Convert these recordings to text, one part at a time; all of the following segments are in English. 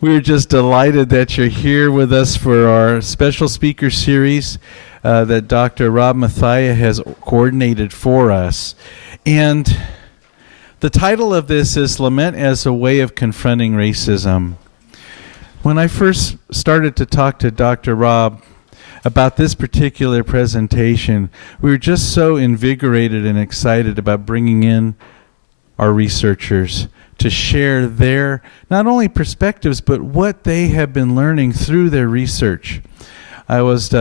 We're just delighted that you're here with us for our special speaker series that Dr. Rob Mathia has coordinated for us. And the title of this is Lament as a Way of Confronting Racism. When I first started to talk to Dr. Rob about this particular presentation, we were just so invigorated and excited about bringing in our researchers to share their, not only perspectives, but what they have been learning through their research. I was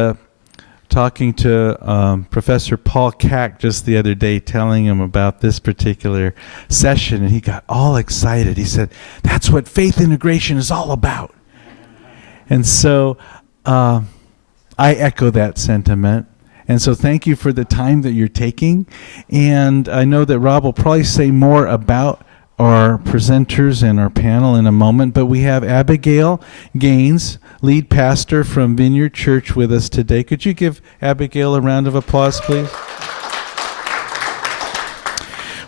talking to Professor Paul Cack just the other day, telling him about this particular session, and he got all excited. He said, "That's what faith integration is all about." And so I echo that sentiment. And so thank you for the time that you're taking. And I know that Rob will probably say more about our presenters and our panel in a moment, but we have Abigail Gaines, lead pastor from Vineyard Church, with us today. Could you give Abigail a round of applause, please?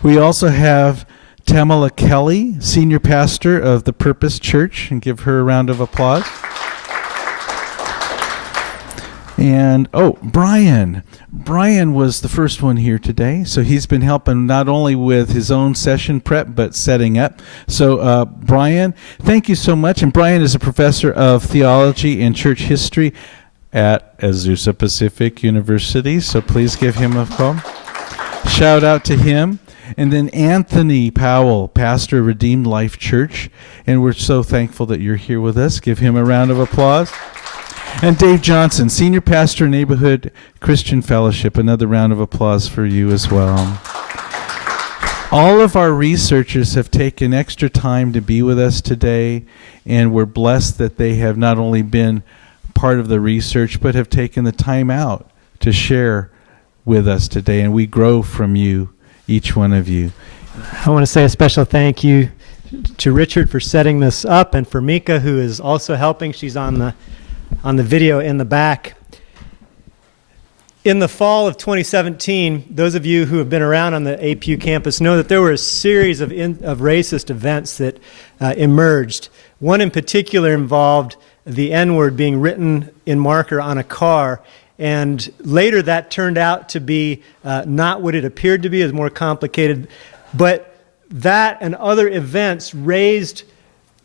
We also have Tamala Kelly, senior pastor of the Purpose Church, and give her a round of applause. And, Brian. Brian was the first one here today, so he's been helping not only with his own session prep, but setting up. So, Brian, thank you so much. And Brian is a professor of theology and church history at Azusa Pacific University, so please give him a call. Shout out to him. And then Anthony Powell, pastor of Redeemed Life Church, and we're so thankful that you're here with us. Give him a round of applause. And Dave Johnson, senior pastor, Neighborhood Christian Fellowship. Another round of applause for you as well. All of our researchers have taken extra time to be with us today, and we're blessed that they have not only been part of the research, but have taken the time out to share with us today, and we grow from you, each one of you. I want to say a special thank you to Richard for setting this up, and for Mika, who is also helping. She's on the video in the back. In the fall of 2017, those of you who have been around on the APU campus know that there were a series of racist events that emerged. One in particular involved the N-word being written in marker on a car, and later that turned out to be not what it appeared to be. It was more complicated. But that and other events raised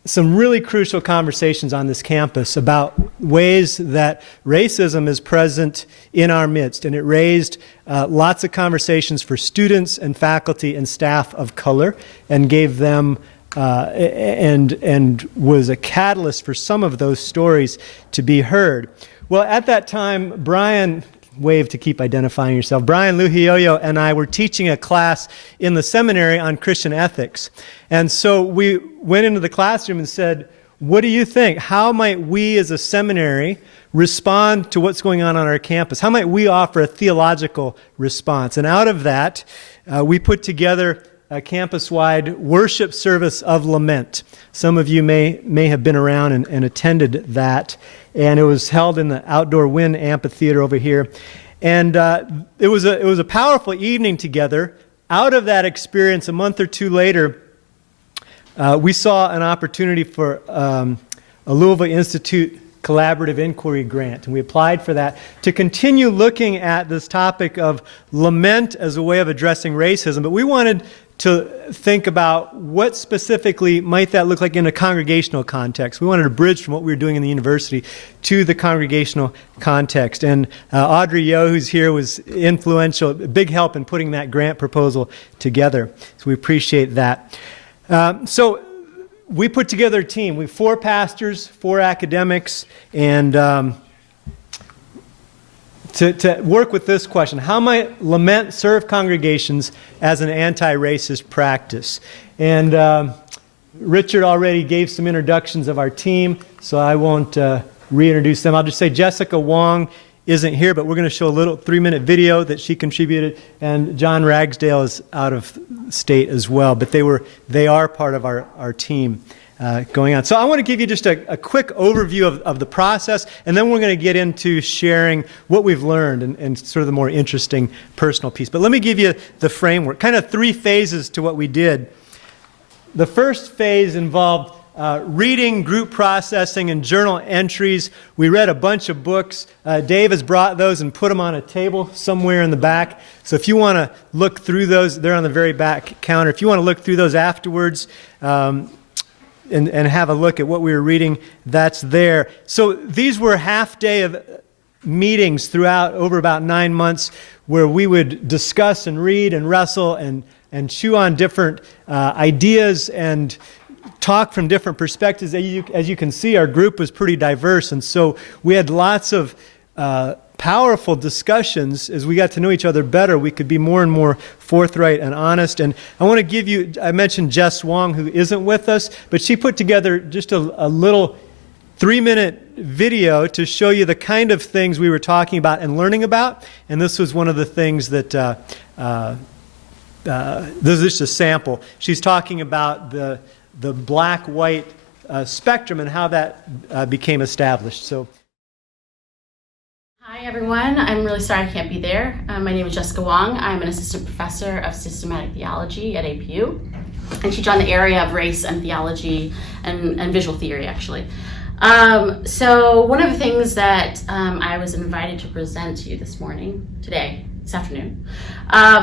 some really crucial conversations on this campus about ways that racism is present in our midst. And it raised lots of conversations for students and faculty and staff of color, and gave them and was a catalyst for some of those stories to be heard. Well, at that time, Brian, wave to keep identifying yourself, Brian Luhioyo and I were teaching a class in the seminary on Christian ethics. And so we went into the classroom and said, what do you think? How might we as a seminary respond to what's going on our campus? How might we offer a theological response? And out of that, we put together a campus-wide worship service of lament. Some of you may have been around and attended that. And it was held in the Outdoor Wind Amphitheater over here. And it was a powerful evening together. Out of that experience, a month or two later, we saw an opportunity for a Louisville Institute Collaborative Inquiry Grant. And we applied for that to continue looking at this topic of lament as a way of addressing racism. But we wanted to think about what specifically might that look like in a congregational context. We wanted to bridge from what we were doing in the university to the congregational context. And Audrey Yo, who's here, was influential, big help in putting that grant proposal together. So we appreciate that. So we put together a team. We have 4 pastors, 4 academics, and to work with this question: how might lament serve congregations as an anti-racist practice? And Richard already gave some introductions of our team, so I won't reintroduce them. I'll just say Jessica Wong isn't here, but we're going to show a little 3-minute video that she contributed, and John Ragsdale is out of state as well, but they are part of our team. Going on. So I want to give you just a quick overview of the process, and then we're going to get into sharing what we've learned and sort of the more interesting personal piece. But let me give you the framework, kind of 3 phases to what we did. The first phase involved reading, group processing, and journal entries. We read a bunch of books. Dave has brought those and put them on a table somewhere in the back. So if you want to look through those, they're on the very back counter. If you want to look through those afterwards and have a look at what we were reading, that's there. So these were half-day of meetings throughout over about 9 months where we would discuss and read and wrestle and chew on different ideas and talk from different perspectives. As you can see, our group was pretty diverse, and so we had lots of powerful discussions. As we got to know each other better, we could be more and more forthright and honest. And I want to give you, I mentioned Jess Wong, who isn't with us, but she put together just a little 3-minute video to show you the kind of things we were talking about and learning about. And this was one of the things that, this is just a sample. She's talking about the black-white spectrum and how that became established. So. Hi everyone, I'm really sorry I can't be there. My name is Jessica Wong. I'm an assistant professor of systematic theology at APU, and teach on the area of race and theology and visual theory actually. So one of the things that I was invited to present to you this afternoon,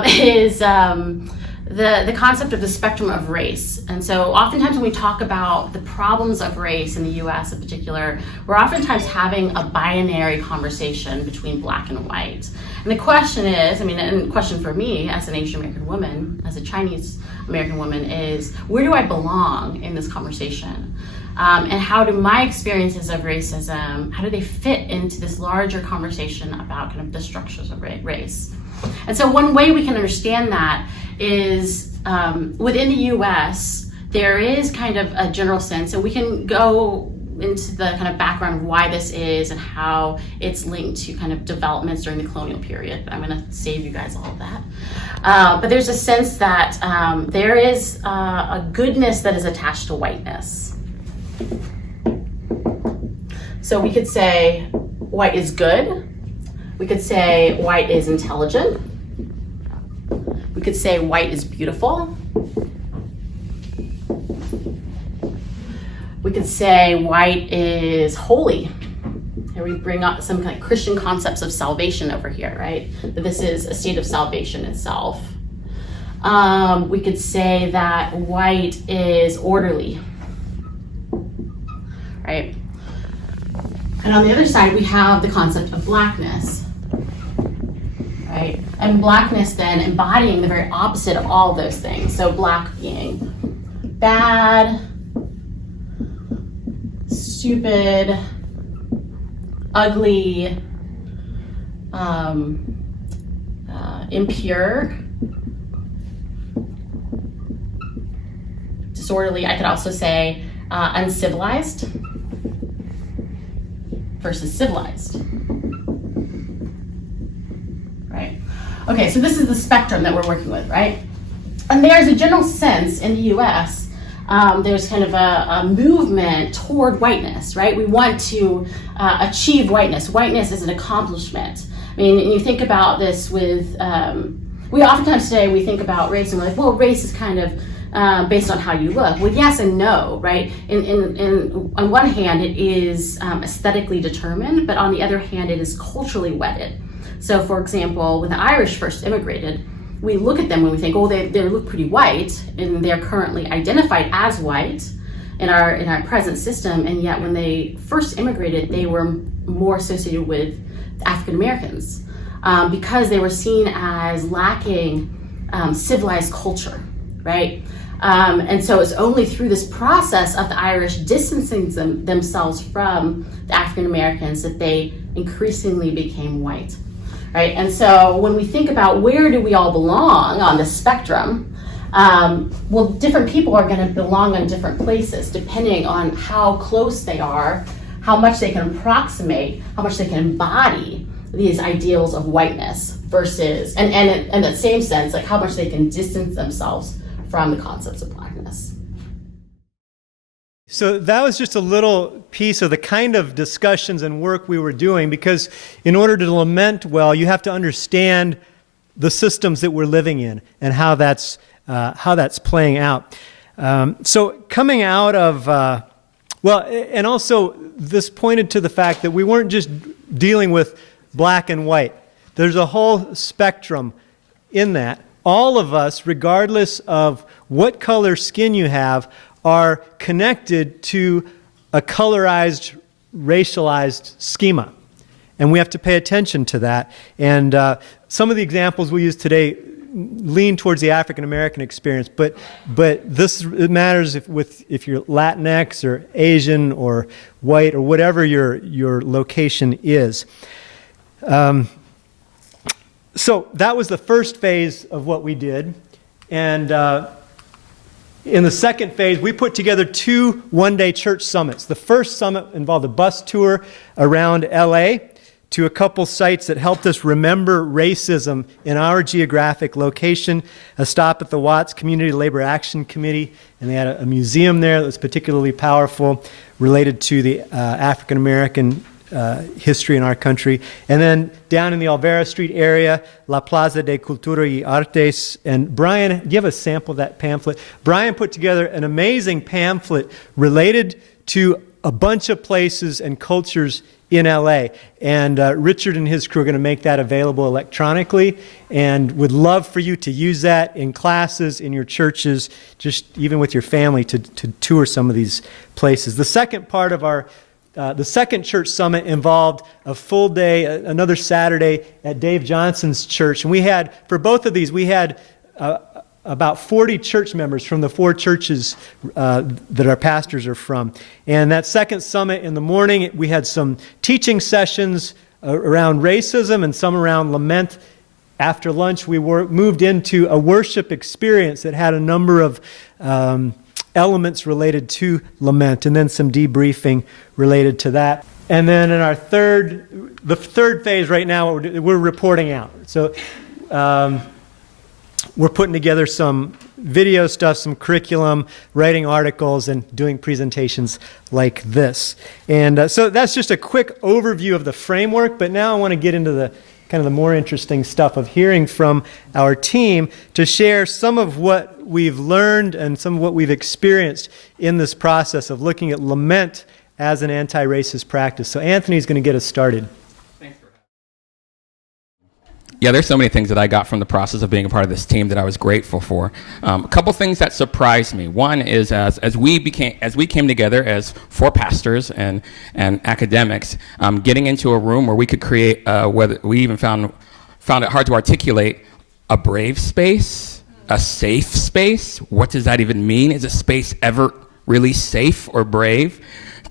is the concept of the spectrum of race. And so oftentimes when we talk about the problems of race in the US in particular, we're oftentimes having a binary conversation between black and white. And the question is, and the question for me as an Asian American woman, as a Chinese American woman is, where do I belong in this conversation? And how do my experiences of racism, how do they fit into this larger conversation about kind of the structures of race? And so one way we can understand that is within the US, there is kind of a general sense, and we can go into the kind of background of why this is and how it's linked to kind of developments during the colonial period. But I'm going to save you guys all of that. But there's a sense that there is a goodness that is attached to whiteness. So we could say white is good. We could say white is intelligent. We could say white is beautiful. We could say white is holy. And we bring up some kind of Christian concepts of salvation over here, right? That this is a state of salvation itself. We could say that white is orderly, right? And on the other side, we have the concept of blackness, right? And blackness then embodying the very opposite of all of those things. So black being bad, stupid, ugly, impure, disorderly. I could also say uncivilized versus civilized, right? Okay, so this is the spectrum that we're working with, right? And there's a general sense in the US, there's kind of a movement toward whiteness, right? We want to achieve whiteness. Whiteness is an accomplishment. I mean, you think about this with, we oftentimes today we think about race and we're like, well, race is kind of based on how you look. Well, yes and no, right? On one hand, it is aesthetically determined, but on the other hand, it is culturally wedded. So for example, when the Irish first immigrated, we look at them and we think, oh, they look pretty white, and they're currently identified as white in our present system, and yet when they first immigrated, they were more associated with African Americans because they were seen as lacking civilized culture, right? And so it's only through this process of the Irish distancing themselves from the African Americans that they increasingly became white, right? And so when we think about where do we all belong on the spectrum, well, different people are going to belong in different places depending on how close they are, how much they can approximate, how much they can embody these ideals of whiteness versus, and in that same sense, like how much they can distance themselves from the concepts of blackness. So that was just a little piece of the kind of discussions and work we were doing, because in order to lament well, you have to understand the systems that we're living in and how that's playing out. So coming out of, and also this pointed to the fact that we weren't just dealing with black and white. There's a whole spectrum in that. All of us, regardless of what color skin you have, are connected to a colorized, racialized schema. And we have to pay attention to that. And some of the examples we use today lean towards the African American experience, but it matters if you're Latinx or Asian or white or whatever your location is. So that was the first phase of what we did. And in the second phase, we put together 2 one-day church summits. The first summit involved a bus tour around LA to a couple sites that helped us remember racism in our geographic location, a stop at the Watts Community Labor Action Committee, and they had a museum there that was particularly powerful related to the African American history in our country. And then down in the Alvera Street area, La Plaza de Cultura y Artes. And Brian, do you have a sample of that pamphlet? Brian put together an amazing pamphlet related to a bunch of places and cultures in LA. And Richard and his crew are going to make that available electronically, and would love for you to use that in classes, in your churches, just even with your family to tour some of these places. The second part of the second church summit involved a full day, another Saturday at Dave Johnson's church. And we had, for both of these, we had about 40 church members from the 4 churches that our pastors are from. And that second summit in the morning, we had some teaching sessions around racism and some around lament. After lunch, we moved into a worship experience that had a number of elements related to lament, and then some debriefing related to that. And then in the third phase right now, we're reporting out. So we're putting together some video stuff, some curriculum, writing articles, and doing presentations like this. And so that's just a quick overview of the framework, but now I want to get into the kind of the more interesting stuff of hearing from our team to share some of what we've learned and some of what we've experienced in this process of looking at lament as an anti-racist practice. So Anthony's going to get us started. Yeah, there's so many things that I got from the process of being a part of this team that I was grateful for. A couple things that surprised me. One is as we came together as 4 pastors and academics, getting into a room where we could create, whether we even found it hard to articulate, a brave space, a safe space. What does that even mean? Is a space ever really safe or brave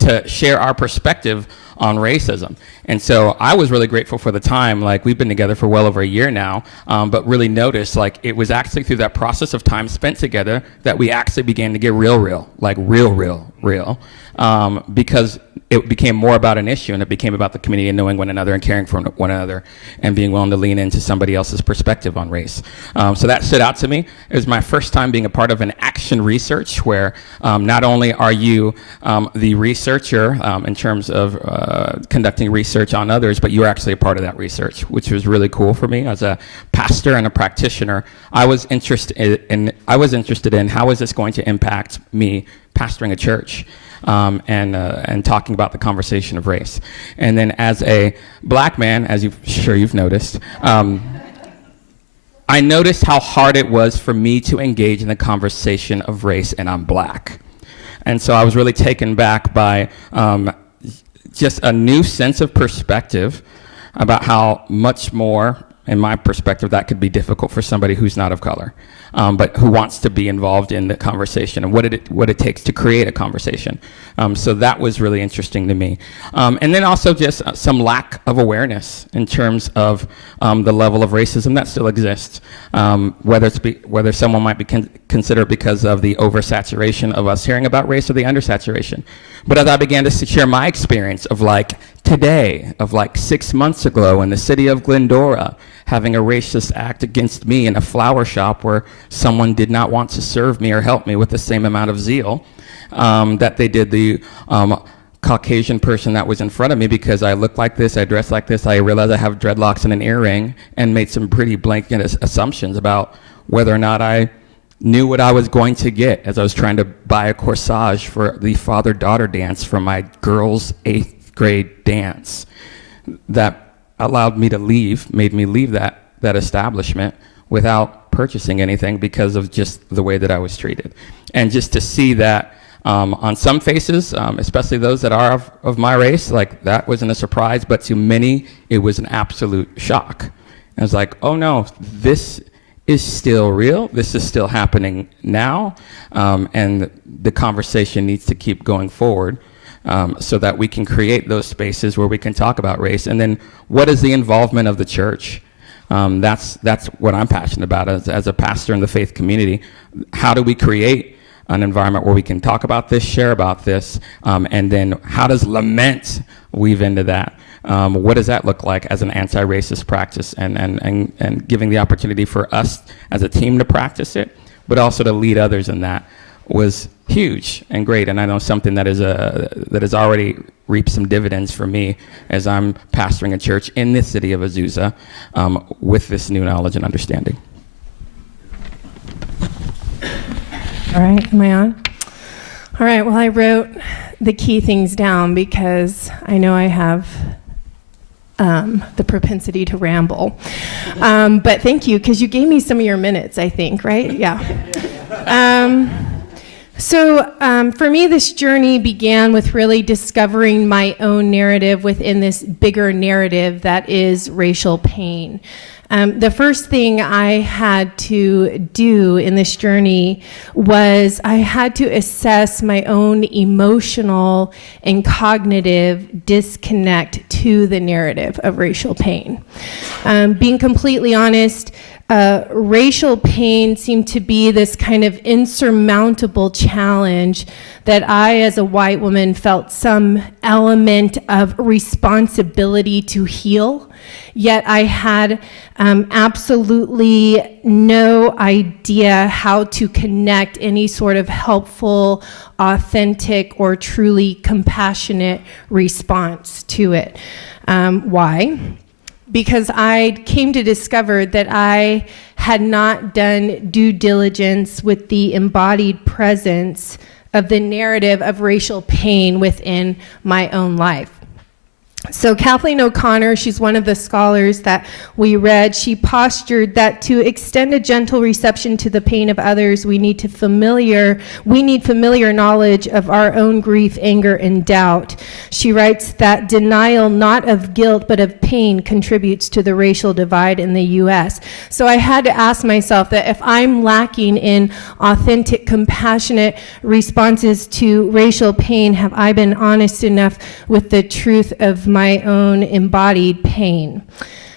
to share our perspective on racism? And so I was really grateful for the time. Like, we've been together for well over a year now, but really noticed, like, it was actually through that process of time spent together that we actually began to get real, because it became more about an issue, and it became about the community and knowing one another and caring for one another and being willing to lean into somebody else's perspective on race. So that stood out to me. It was my first time being a part of an action research where not only are you the researcher in terms of conducting research on others, but you're actually a part of that research, which was really cool for me. As a pastor and a practitioner, I was interested in how is this going to impact me pastoring a church. And talking about the conversation of race. And then as a black man, as you've noticed, I noticed how hard it was for me to engage in the conversation of race, and I'm black. And so I was really taken back by just a new sense of perspective about how much more, in my perspective, that could be difficult for somebody who's not of color, but who wants to be involved in the conversation and what it takes to create a conversation. So that was really interesting to me. And then also just some lack of awareness in terms of the level of racism that still exists, whether someone might be considered because of the oversaturation of us hearing about race or the undersaturation. But as I began to share my experience of today, of 6 months ago in the city of Glendora, having a racist act against me in a flower shop where someone did not want to serve me or help me with the same amount of zeal that they did the Caucasian person that was in front of me, because I look like this, I dress like this, I realize I have dreadlocks and an earring, and made some pretty blanket assumptions about whether or not I knew what I was going to get as I was trying to buy a corsage for the father-daughter dance for my girls' 8th grade dance. That allowed me to leave, made me leave that establishment without purchasing anything because of just the way that I was treated. And just to see that on some faces, especially those that are of my race, like that wasn't a surprise, but to many, it was an absolute shock. I was like, oh no, this is still real. This is still happening now. And the conversation needs to keep going forward so that we can create those spaces where we can talk about race. And then what is the involvement of the church? That's what I'm passionate about as a pastor in the faith community. How do we create an environment where we can talk about this, share about this, and then how does lament weave into that? What does that look like as an anti-racist practice, and giving the opportunity for us as a team to practice it, but also to lead others in that was huge and great. And I know something that has already reaped some dividends for me as I'm pastoring a church in the city of Azusa with this new knowledge and understanding. All right, am I on? All right, well, I wrote the key things down because I know I have the propensity to ramble. But thank you, because you gave me some of your minutes, I think, right? Yeah. So for me, this journey began with really discovering my own narrative within this bigger narrative that is racial pain. The first thing I had to do in this journey was I had to assess my own emotional and cognitive disconnect to the narrative of racial pain. Being completely honest, racial pain seemed to be this kind of insurmountable challenge that I, as a white woman, felt some element of responsibility to heal. Yet I had absolutely no idea how to connect any sort of helpful, authentic, or truly compassionate response to it. Why? Because I came to discover that I had not done due diligence with the embodied presence of the narrative of racial pain within my own life. So Kathleen O'Connor, she's one of the scholars that we read, she postured that to extend a gentle reception to the pain of others, we need familiar knowledge of our own grief, anger, and doubt. She writes that denial not of guilt but of pain contributes to the racial divide in the US. So I had to ask myself that if I'm lacking in authentic, compassionate responses to racial pain, have I been honest enough with the truth of my own embodied pain?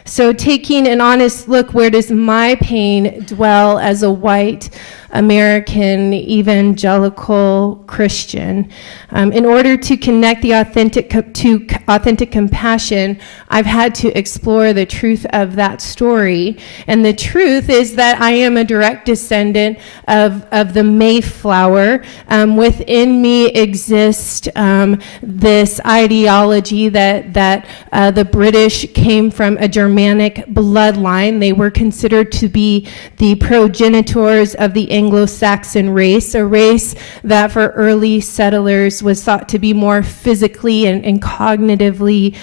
So taking an honest look, where does my pain dwell as a white American evangelical Christian? In order to connect the authentic compassion, I've had to explore the truth of that story. And the truth is that I am a direct descendant of the Mayflower. Within me exists this ideology that the British came from a Germanic bloodline. They were considered to be the progenitors of the Anglo-Saxon race, a race that for early settlers was thought to be more physically and cognitively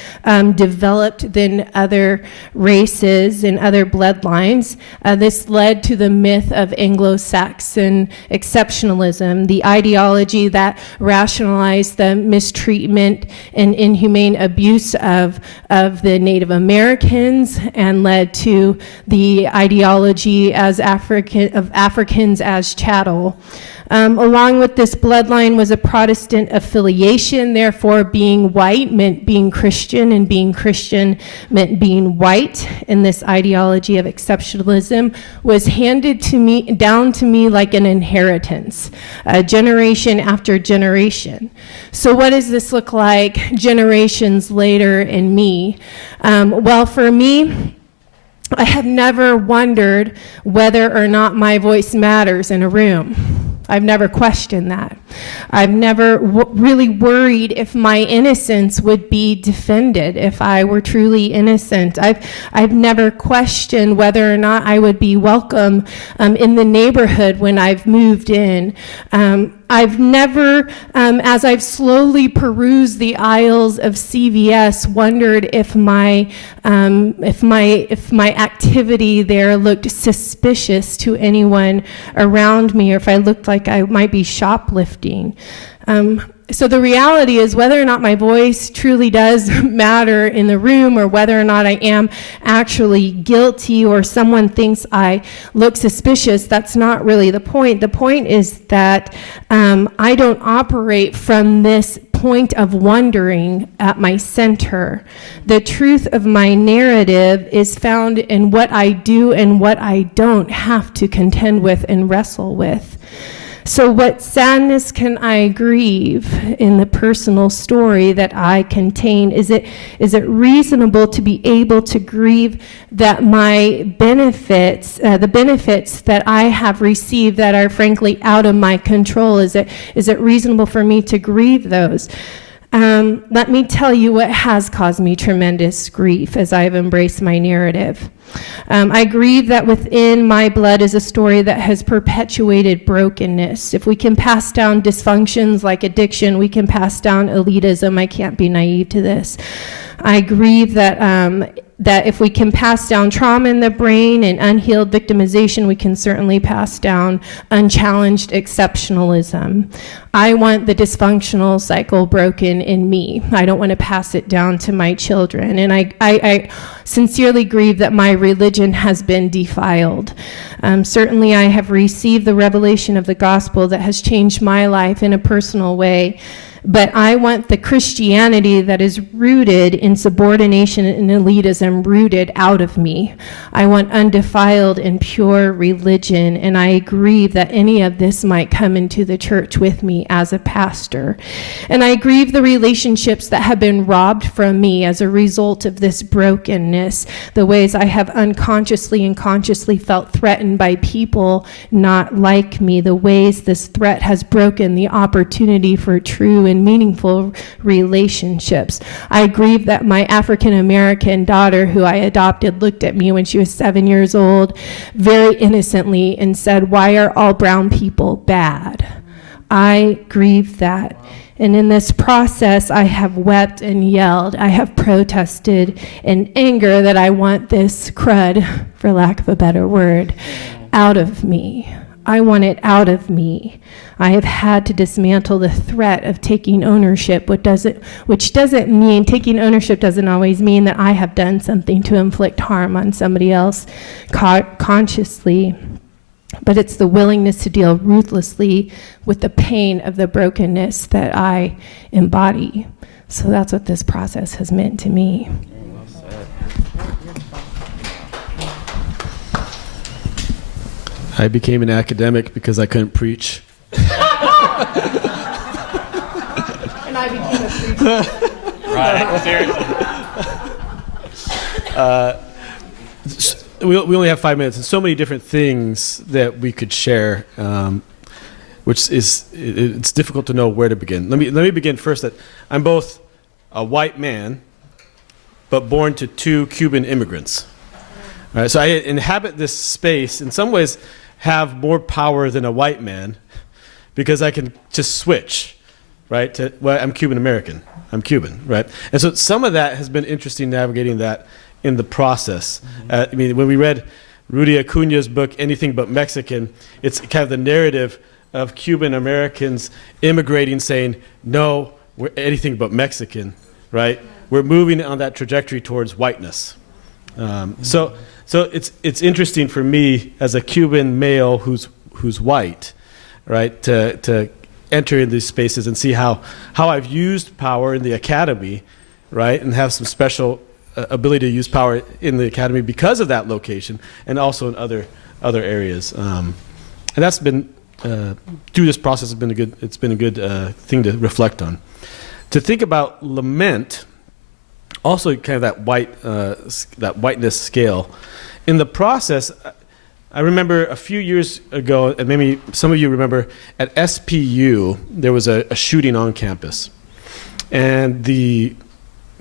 developed than other races and other bloodlines. This led to the myth of Anglo-Saxon exceptionalism, the ideology that rationalized the mistreatment and inhumane abuse of the Native Americans and led to the ideology of Africans as chattel. Along with this bloodline was a Protestant affiliation. Therefore, being white meant being Christian, and being Christian meant being white. And this ideology of exceptionalism was handed down to me like an inheritance, generation after generation. So what does this look like generations later in me? Well, for me, I have never wondered whether or not my voice matters in a room. I've never questioned that. I've never really worried if my innocence would be defended, if I were truly innocent. I've never questioned whether or not I would be welcome in the neighborhood when I've moved in. I've never, as I've slowly perused the aisles of CVS, wondered if my activity there looked suspicious to anyone around me, or if I looked like I might be shoplifting. So the reality is, whether or not my voice truly does matter in the room, or whether or not I am actually guilty, or someone thinks I look suspicious, that's not really the point. The point is that I don't operate from this point of wondering at my center. The truth of my narrative is found in what I do and what I don't have to contend with and wrestle with. So what sadness can I grieve in the personal story that I contain? Is it reasonable to be able to grieve that my benefits, the benefits that I have received that are frankly out of my control, is it reasonable for me to grieve those? Let me tell you what has caused me tremendous grief as I've embraced my narrative. I grieve that within my blood is a story that has perpetuated brokenness. If we can pass down dysfunctions like addiction, we can pass down elitism. I can't be naive to this. I grieve that if we can pass down trauma in the brain and unhealed victimization, we can certainly pass down unchallenged exceptionalism. I want the dysfunctional cycle broken in me. I don't want to pass it down to my children. And I sincerely grieve that my religion has been defiled. Certainly I have received the revelation of the gospel that has changed my life in a personal way. But I want the Christianity that is rooted in subordination and elitism rooted out of me. I want undefiled and pure religion, and I grieve that any of this might come into the church with me as a pastor. And I grieve the relationships that have been robbed from me as a result of this brokenness, the ways I have unconsciously and consciously felt threatened by people not like me, the ways this threat has broken the opportunity for true and meaningful relationships. I grieve that my African American daughter, who I adopted, looked at me when she was 7 years old very innocently and said, "Why are all brown people bad?" I grieve that. And in this process, I have wept and yelled. I have protested in anger that I want this crud, for lack of a better word, out of me. I want it out of me. I have had to dismantle the threat of taking ownership, which doesn't mean, taking ownership doesn't always mean that I have done something to inflict harm on somebody else consciously, but it's the willingness to deal ruthlessly with the pain of the brokenness that I embody. So that's what this process has meant to me. I became an academic because I couldn't preach. And I became a preacher. Right, seriously. We only have 5 minutes, and so many different things that we could share, which is it's difficult to know where to begin. Let me begin first that I'm both a white man, but born to 2 Cuban immigrants. All right, so I inhabit this space, in some ways have more power than a white man, because I can just switch, right? I'm Cuban American. I'm Cuban, right? And so some of that has been interesting, navigating that in the process. I mean, when we read Rudy Acuña's book, Anything But Mexican, it's kind of the narrative of Cuban Americans immigrating, saying, no, we're anything but Mexican, right? We're moving on that trajectory towards whiteness. So it's interesting for me as a Cuban male who's white, right, to enter in these spaces and see how I've used power in the academy, right, and have some special ability to use power in the academy because of that location, and also in other areas. And that's been through this process has been a good. It's been a good thing to reflect on. To think about lament, also kind of that whiteness scale. In the process, I remember a few years ago, and maybe some of you remember, at SPU, there was a shooting on campus. And the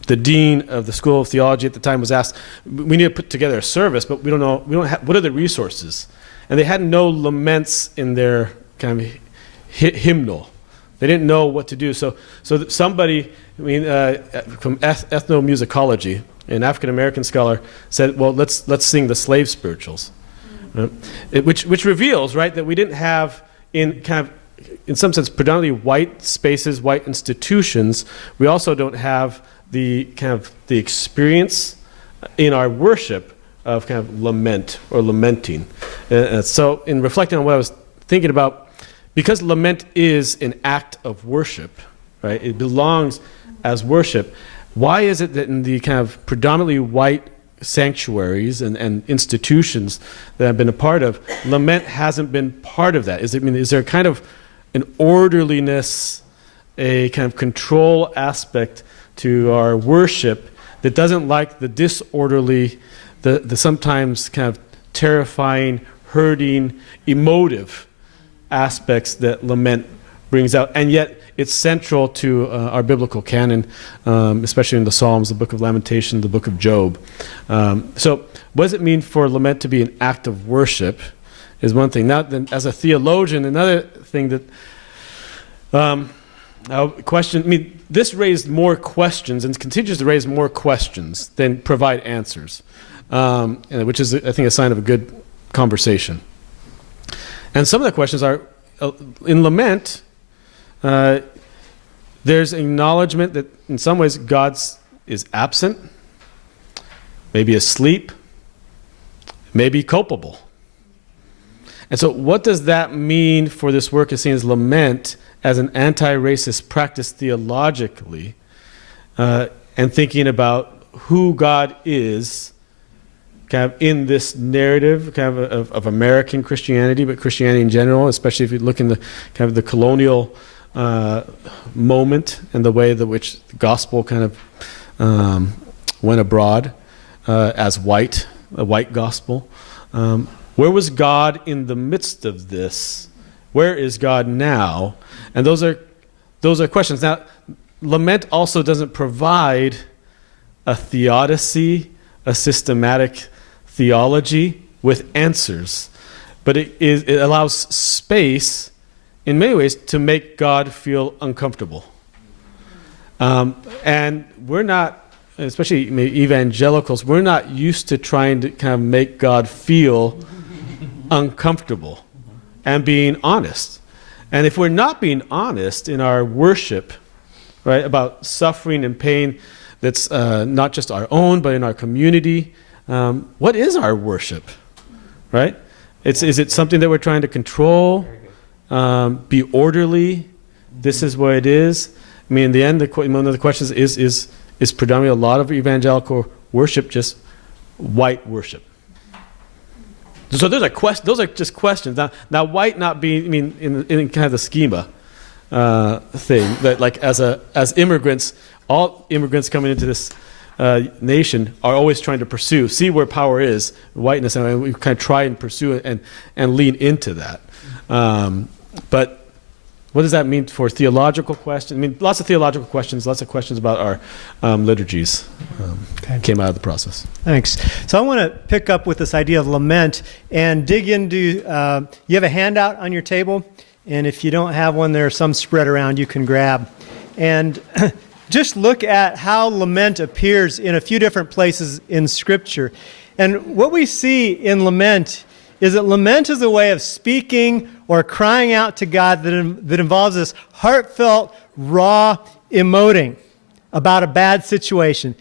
dean of the School of Theology at the time was asked, we need to put together a service, but we don't have, what are the resources? And they had no laments in their kind of hymnal. They didn't know what to do. So somebody, from ethnomusicology, an African-American scholar, said, well, let's sing the slave spirituals. Which reveals, right, that we didn't have in some sense predominantly white spaces, white institutions. We also don't have the experience in our worship of kind of lament or lamenting. So in reflecting on what I was thinking about, because lament is an act of worship, right? It belongs as worship. Why is it that in the kind of predominantly white sanctuaries and institutions that I've been a part of, lament hasn't been part of that? Is there kind of an orderliness, a kind of control aspect to our worship that doesn't like the disorderly, the sometimes kind of terrifying, hurting, emotive aspects that lament brings out, and yet it's central to our biblical canon, especially in the Psalms, the book of Lamentation, the book of Job. So what does it mean for lament to be an act of worship is one thing. Now, then, as a theologian, another thing that this raised more questions and continues to raise more questions than provide answers, which is, I think, a sign of a good conversation. And some of the questions are, in lament, there's acknowledgement that in some ways God is absent, maybe asleep, maybe culpable. And so what does that mean for this work as seen as lament as an anti-racist practice theologically, and thinking about who God is kind of in this narrative kind of American Christianity, but Christianity in general, especially if you look in the kind of the colonial moment and the way that which the gospel kind of went abroad as a white gospel. Where was God in the midst of this? Where is God now? And those are questions. Now, lament also doesn't provide a theodicy, a systematic theology with answers, but it allows space in many ways to make God feel uncomfortable. And we're not, especially evangelicals, we're not used to trying to kind of make God feel uncomfortable and being honest. And if we're not being honest in our worship, right, about suffering and pain that's not just our own, but in our community, what is our worship, right? Is it something that we're trying to control, be orderly? This is what it is. I mean, in the end, one of the questions is predominantly a lot of evangelical worship just white worship. So those are just questions. Now white not being, in kind of the schema thing that, like, as immigrants, all immigrants coming into this nation are always trying to see where power is, whiteness, and we kind of try and pursue it and lean into that. But what does that mean for theological questions? I mean, lots of theological questions, lots of questions about our liturgies came out of the process. Thanks. So I want to pick up with this idea of lament and dig into, you have a handout on your table, and if you don't have one, there are some spread around you can grab. And just look at how lament appears in a few different places in Scripture. And what we see in lament is that lament is a way of speaking or crying out to God that involves this heartfelt, raw emoting about a bad situation,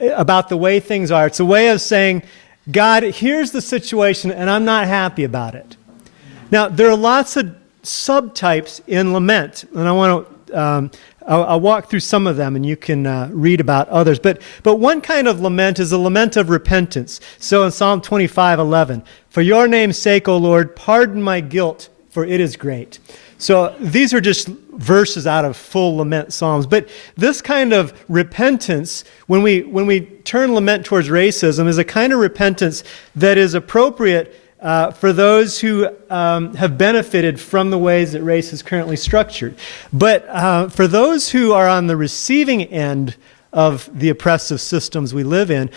about the way things are. It's a way of saying, God, here's the situation, and I'm not happy about it. Now, there are lots of subtypes in lament, and I want to I'll walk through some of them, and you can read about others. But one kind of lament is a lament of repentance. So in Psalm 25:11, for your name's sake, O Lord, pardon my guilt, for it is great. So these are just verses out of full lament psalms. But this kind of repentance, when we turn lament towards racism, is a kind of repentance that is appropriate for those who have benefited from the ways that race is currently structured. But for those who are on the receiving end of the oppressive systems we live in,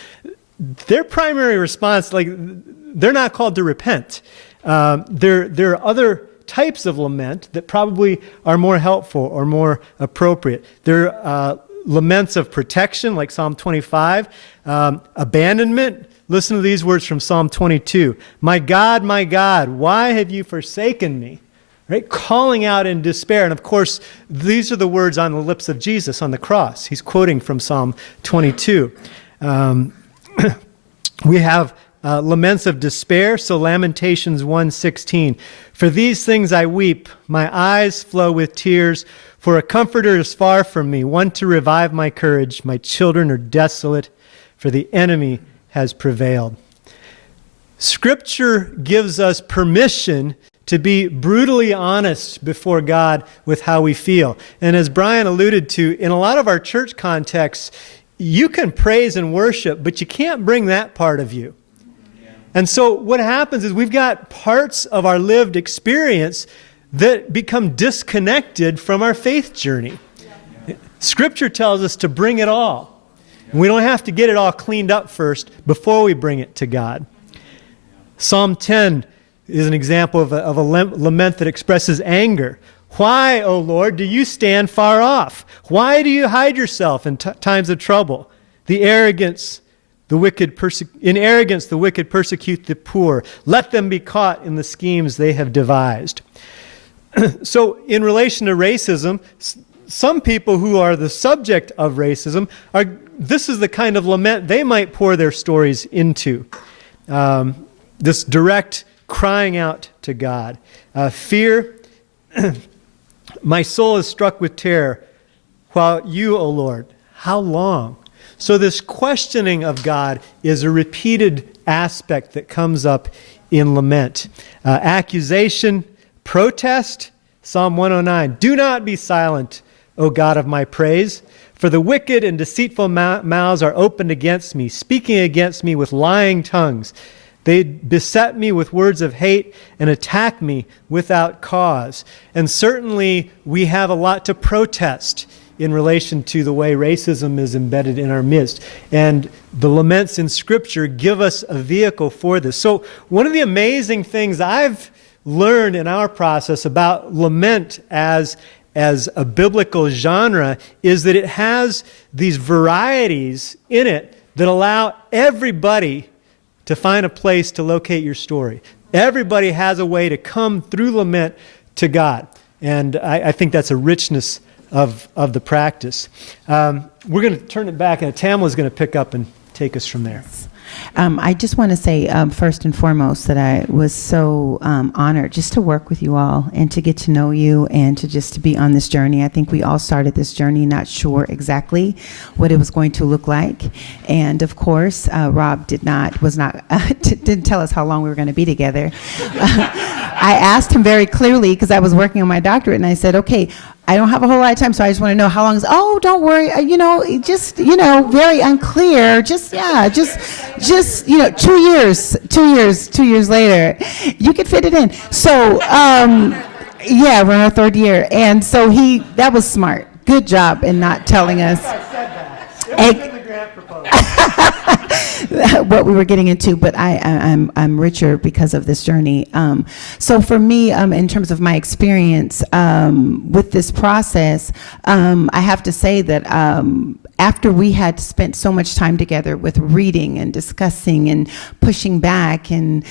their primary response, they're not called to repent. There are other types of lament that probably are more helpful or more appropriate. There are laments of protection, like Psalm 25, abandonment. Listen to these words from Psalm 22. My God, why have you forsaken me? Right? Calling out in despair. And of course, these are the words on the lips of Jesus on the cross. He's quoting from Psalm 22. We have laments of despair, so Lamentations 1:16. For these things I weep, my eyes flow with tears, for a comforter is far from me, one to revive my courage. My children are desolate, for the enemy has prevailed. Scripture gives us permission to be brutally honest before God with how we feel. And as Brian alluded to, in a lot of our church contexts, you can praise and worship, but you can't bring that part of you. And so what happens is we've got parts of our lived experience that become disconnected from our faith journey. Scripture tells us to bring it all. And we don't have to get it all cleaned up first before we bring it to God. Psalm 10 is an example of a lament that expresses anger. Why, O Lord, do you stand far off? Why do you hide yourself in times of trouble? In arrogance, the wicked persecute the poor. Let them be caught in the schemes they have devised. So in relation to racism, some people who are the subject of racism, this is the kind of lament they might pour their stories into. This direct crying out to God. Fear, my soul is struck with terror, while you, O Lord, how long? So this questioning of God is a repeated aspect that comes up in lament. Accusation, protest, Psalm 109, do not be silent, O God of my praise, for the wicked and deceitful mouths are opened against me, speaking against me with lying tongues. They beset me with words of hate and attack me without cause. And certainly we have a lot to protest in relation to the way racism is embedded in our midst. And the laments in Scripture give us a vehicle for this. So one of the amazing things I've learned in our process about lament as a biblical genre is that it has these varieties in it that allow everybody to find a place to locate your story. Everybody has a way to come through lament to God. And I think that's a richness of the practice. We're going to turn it back, and Tamla's going to pick up and take us from there. I just want to say, first and foremost, that I was so honored just to work with you all and to get to know you and to be on this journey. I think we all started this journey not sure exactly what it was going to look like. And of course, Rob didn't tell us how long we were going to be together. I asked him very clearly because I was working on my doctorate, and I said, okay, I don't have a whole lot of time, so I just want to know how long is, oh, don't worry, very unclear, 2 years later, you could fit it in. So, we're in our third year. And so that was smart. Good job in not telling us. What we were getting into, but I'm richer because of this journey. So for me, in terms of my experience with this process, I have to say that after we had spent so much time together with reading and discussing and pushing back and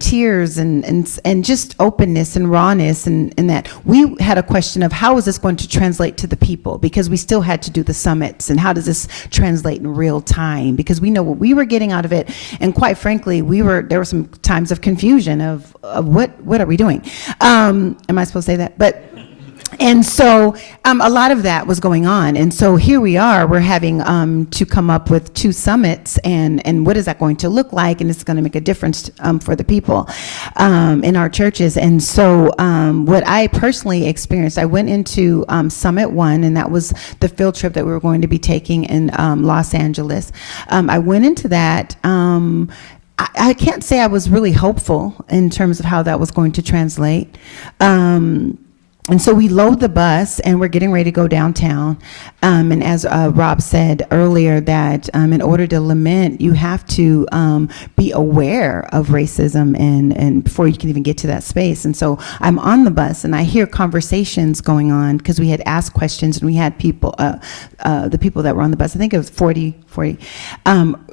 tears and just openness and rawness and that, we had a question of how is this going to translate to the people, because we still had to do the summits, and how does this translate in real time, because we know what we were getting out of it, and quite frankly there were some times of confusion of what are we doing. Am I supposed to say that? And so a lot of that was going on. And so here we are, we're having to come up with 2 summits, and what is that going to look like? And it's going to make a difference for the people in our churches. And so what I personally experienced, I went into Summit 1, and that was the field trip that we were going to be taking in Los Angeles. I went into that I can't say I was really hopeful in terms of how that was going to translate. And so we load the bus and we're getting ready to go downtown. And as Rob said earlier, that in order to lament, you have to be aware of racism and before you can even get to that space. And so I'm on the bus and I hear conversations going on because we had asked questions and we had people, the people that were on the bus, I think it was 40,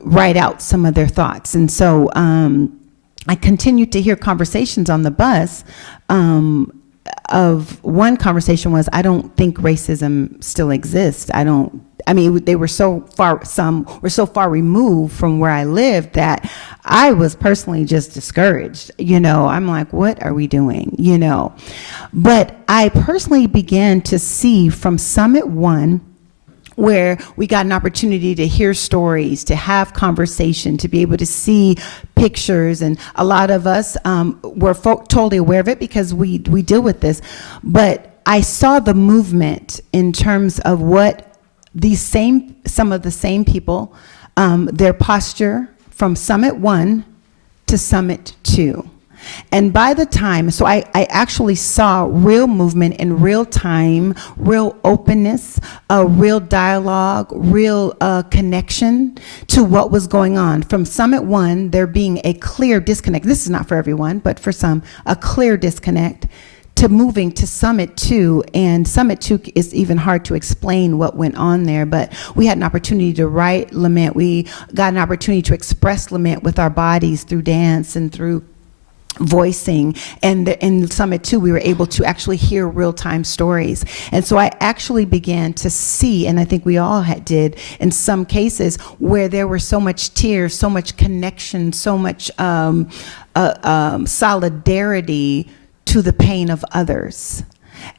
write out some of their thoughts. And so I continued to hear conversations on the bus. Of one conversation was, I don't think racism still exists. They were so far, some were so far removed from where I lived that I was personally just discouraged. I'm like, what are we doing? But I personally began to see from Summit 1, where we got an opportunity to hear stories, to have conversation, to be able to see pictures. And a lot of us were totally aware of it because we deal with this. But I saw the movement in terms of what some of the same people, their posture from Summit 1 to Summit 2. And by the time, so I actually saw real movement in real time, real openness, real dialogue, real connection to what was going on. From Summit 1, there being a clear disconnect. This is not for everyone, but for some, a clear disconnect, to moving to Summit 2. And Summit 2 is even hard to explain what went on there, but we had an opportunity to write lament. We got an opportunity to express lament with our bodies through dance and through voicing. And in Summit 2, we were able to actually hear real-time stories. And so I actually began to see, and I think we all did in some cases, where there were so much tears, so much connection, so much solidarity to the pain of others.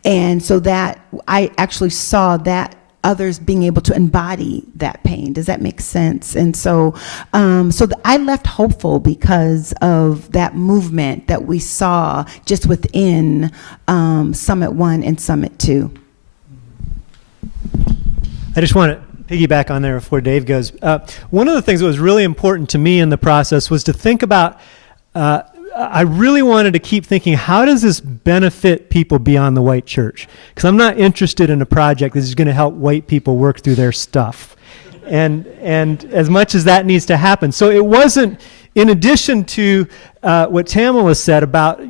And so that I actually saw that others being able to embody that pain. Does that make sense? And so I left hopeful because of that movement that we saw just within Summit 1 and Summit 2. I just want to piggyback on there before Dave goes. One of the things that was really important to me in the process was to think about, I really wanted to keep thinking, how does this benefit people beyond the white church? Because I'm not interested in a project that is going to help white people work through their stuff. And as much as that needs to happen. So it wasn't, in addition to what Tamala said about,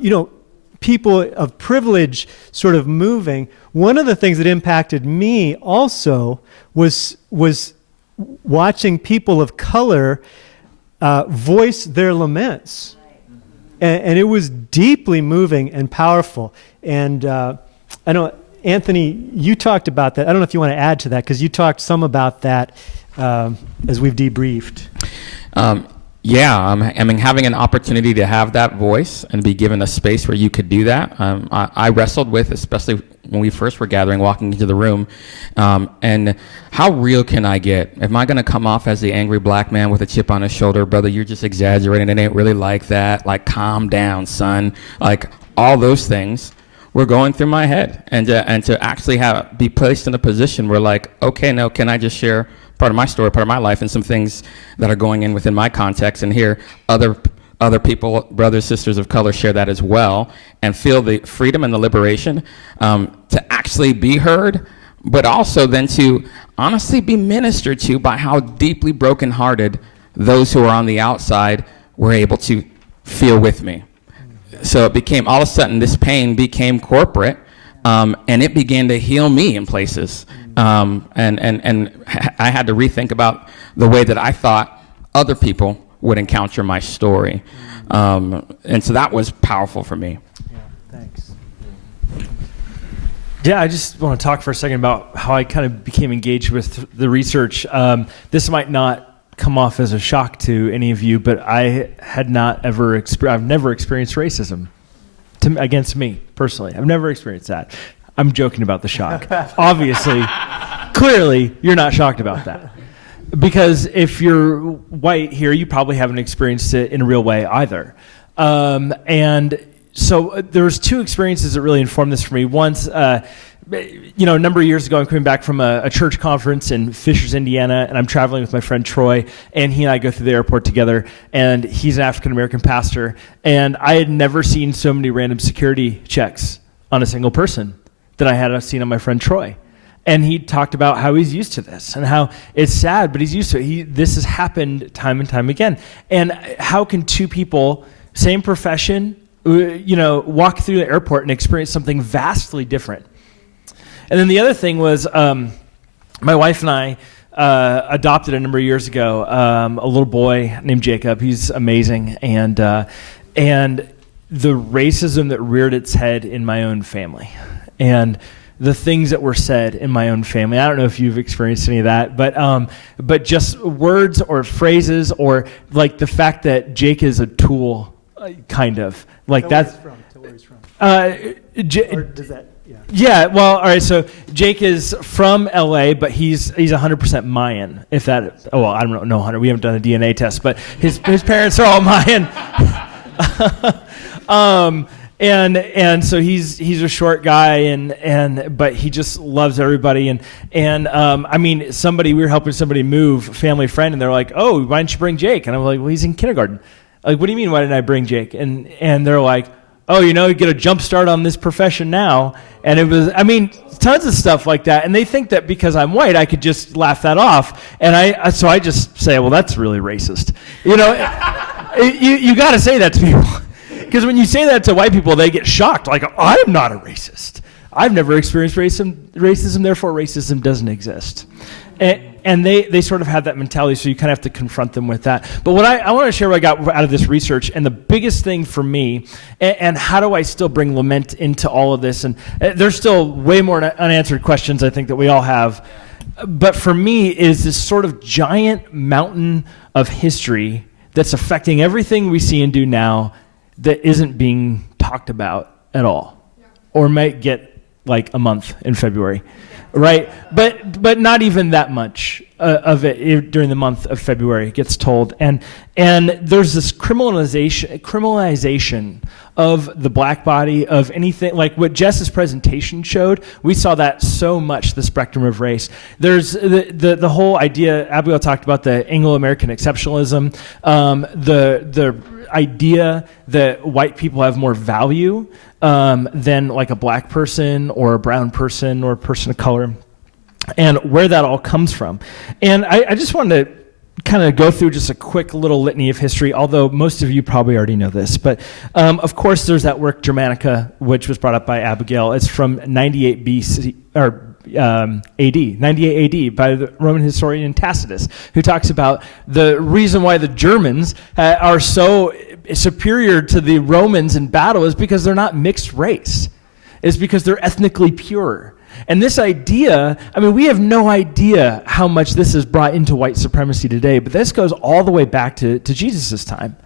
people of privilege sort of moving, one of the things that impacted me also was watching people of color voice their laments. And it was deeply moving and powerful. And I know, Anthony, you talked about that. I don't know if you want to add to that, because you talked some about that as we've debriefed. Having an opportunity to have that voice and be given a space where you could do that, I wrestled with, especially when we first were gathering, walking into the room, and how real can I get? Am I going to come off as the angry black man with a chip on his shoulder? Brother, you're just exaggerating. It ain't really like that. Like, calm down, son. Like, all those things were going through my head. And to actually be placed in a position where, like, okay, no, can I just share part of my story, part of my life, and some things that are going in within my context, and hear other people, brothers, sisters of color, share that as well, and feel the freedom and the liberation to actually be heard, but also then to honestly be ministered to by how deeply brokenhearted those who are on the outside were able to feel with me. So it became, all of a sudden, this pain became corporate, and it began to heal me in places. And I had to rethink about the way that I thought other people would encounter my story. And so that was powerful for me. Yeah, thanks. Yeah, I just want to talk for a second about how I kind of became engaged with the research. This might not come off as a shock to any of you, but I had not ever I've never experienced racism against me personally. I've never experienced that. I'm joking about the shock. Obviously, clearly, you're not shocked about that. Because if you're white here, you probably haven't experienced it in a real way either. And so there's two experiences that really informed this for me. Once, a number of years ago, I'm coming back from a church conference in Fishers, Indiana, and I'm traveling with my friend Troy, and he and I go through the airport together, and he's an African-American pastor, and I had never seen so many random security checks on a single person that I had seen on my friend Troy. And he talked about how he's used to this and how it's sad, but he's used to it. This has happened time and time again. And how can two people, same profession, walk through the airport and experience something vastly different? And then the other thing was my wife and I adopted a number of years ago a little boy named Jacob. He's amazing. And the racism that reared its head in my own family and the things that were said in my own family. I don't know if you've experienced any of that, but just words or phrases or like the fact that Jake is a tool, kind of. Like that's... Tell where he's from. Or does that... Yeah, well, all right, so Jake is from LA, but he's 100% Mayan, if that, oh, well, I don't know, 100, we haven't done a DNA test, but his parents are all Mayan. And so he's a short guy, but he just loves everybody, and I mean, we were helping somebody move, a family friend, and they're like, oh, why didn't you bring Jake? And I'm like, well, he's in kindergarten. Like, what do you mean, why didn't I bring Jake? And they're like, oh, you get a jump start on this profession now. And it was, tons of stuff like that. And they think that because I'm white, I could just laugh that off. And so I just say, well, that's really racist. You got to say that to people. Because when you say that to white people, they get shocked. Like, I'm not a racist. I've never experienced racism, therefore racism doesn't exist. And they sort of have that mentality, so you kind of have to confront them with that. But what I want to share what I got out of this research, and the biggest thing for me, and how do I still bring lament into all of this? And there's still way more unanswered questions I think that we all have. But for me is this sort of giant mountain of history that's affecting everything we see and do now that isn't being talked about at all, or might get like a month in February. Right, but not even that much of it during the month of February gets told, and there's this criminalization of the black body, of anything like what Jess's presentation showed. We saw that so much, the spectrum of race. There's the whole idea. Abigail talked about the Anglo-American exceptionalism, the idea that white people have more value than like a black person or a brown person or a person of color, and where that all comes from. And I just wanted to kind of go through just a quick little litany of history, although most of you probably already know this. But of course, there's that work Germanica, which was brought up by Abigail. It's from 98 BC, or AD, 98 AD, by the Roman historian Tacitus, who talks about the reason why the Germans are so superior to the Romans in battle is because they're not mixed race. It's because they're ethnically pure. And this idea, we have no idea how much this is brought into white supremacy today, but this goes all the way back to Jesus' time.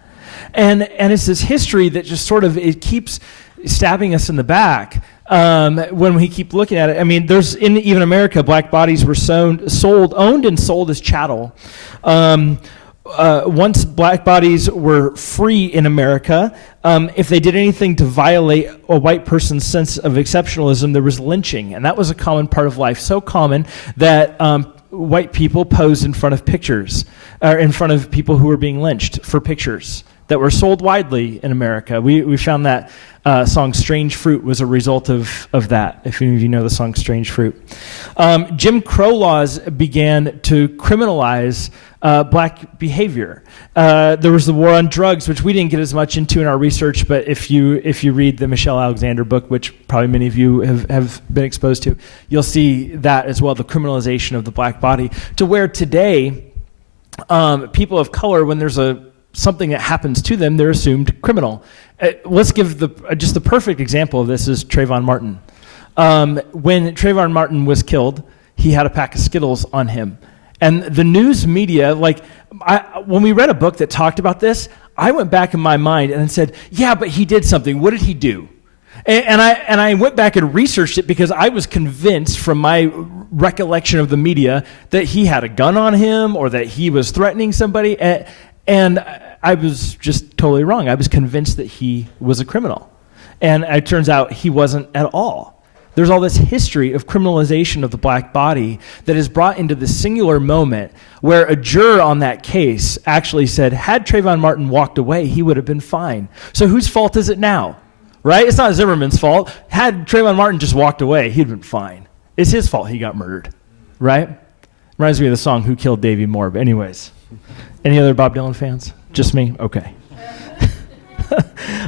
And it's this history that just sort of, it keeps stabbing us in the back when we keep looking at it. There's, in even America, black bodies were owned and sold as chattel. Once black bodies were free in America, if they did anything to violate a white person's sense of exceptionalism, there was lynching, and that was a common part of life, so common that white people posed in front of pictures, or in front of people who were being lynched for pictures that were sold widely in America. We found that song Strange Fruit was a result of that, if any of you know the song Strange Fruit. Jim Crow laws began to criminalize black behavior. There was the war on drugs, which we didn't get as much into in our research, but if you read the Michelle Alexander book, which probably many of you have been exposed to, you'll see that as well, the criminalization of the black body, to where today people of color, when there's something that happens to them, they're assumed criminal. Let's give just the perfect example of this is Trayvon Martin. When Trayvon Martin was killed, he had a pack of Skittles on him. And the news media, when we read a book that talked about this, I went back in my mind and said, yeah, but he did something. What did he do? And I went back and researched it because I was convinced from my recollection of the media that he had a gun on him or that he was threatening somebody. And I was just totally wrong. I was convinced that he was a criminal. And it turns out he wasn't at all. There's all this history of criminalization of the black body that is brought into this singular moment where a juror on that case actually said, had Trayvon Martin walked away, he would have been fine. So whose fault is it now? Right? It's not Zimmerman's fault. Had Trayvon Martin just walked away, he'd been fine. It's his fault he got murdered. Right? Reminds me of the song Who Killed Davy Moore. But anyways, any other Bob Dylan fans? Just me? Okay.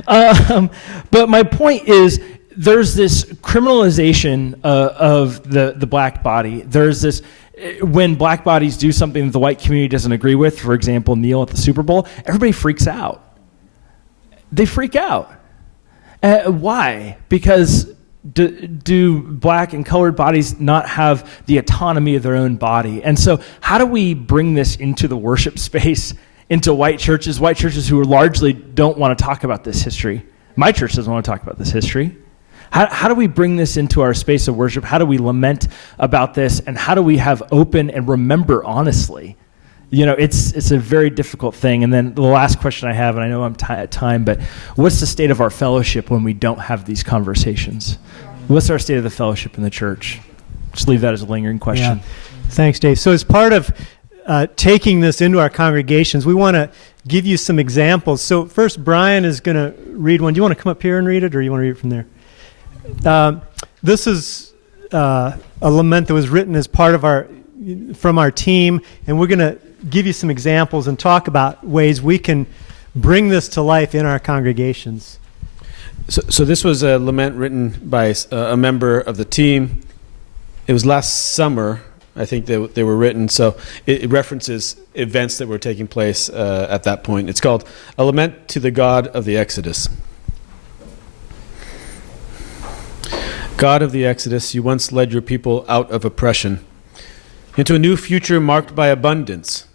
But my point is, there's this criminalization of the black body. There's this, when black bodies do something that the white community doesn't agree with, for example, kneel at the Super Bowl, everybody freaks out. They freak out. Why? Because do black and colored bodies not have the autonomy of their own body? And so how do we bring this into the worship space, into white churches who largely don't want to talk about this history? My church doesn't want to talk about this history. How do we bring this into our space of worship? How do we lament about this? And how do we have open and remember honestly? You know, it's a very difficult thing. And then the last question I have, and I know I'm at time, but what's the state of our fellowship when we don't have these conversations? What's our state of the fellowship in the church? Just leave that as a lingering question. Yeah. Thanks, Dave. So as part of taking this into our congregations, we want to give you some examples. So first, Brian is going to read one. Do you want to come up here and read it, or you want to read it from there? This is a lament that was written as part of from our team, and we're going to give you some examples and talk about ways we can bring this to life in our congregations. So this was a lament written by a member of the team. It was last summer, I think they were written, so it references events that were taking place at that point. It's called A Lament to the God of the Exodus. God of the Exodus, you once led your people out of oppression into a new future marked by abundance.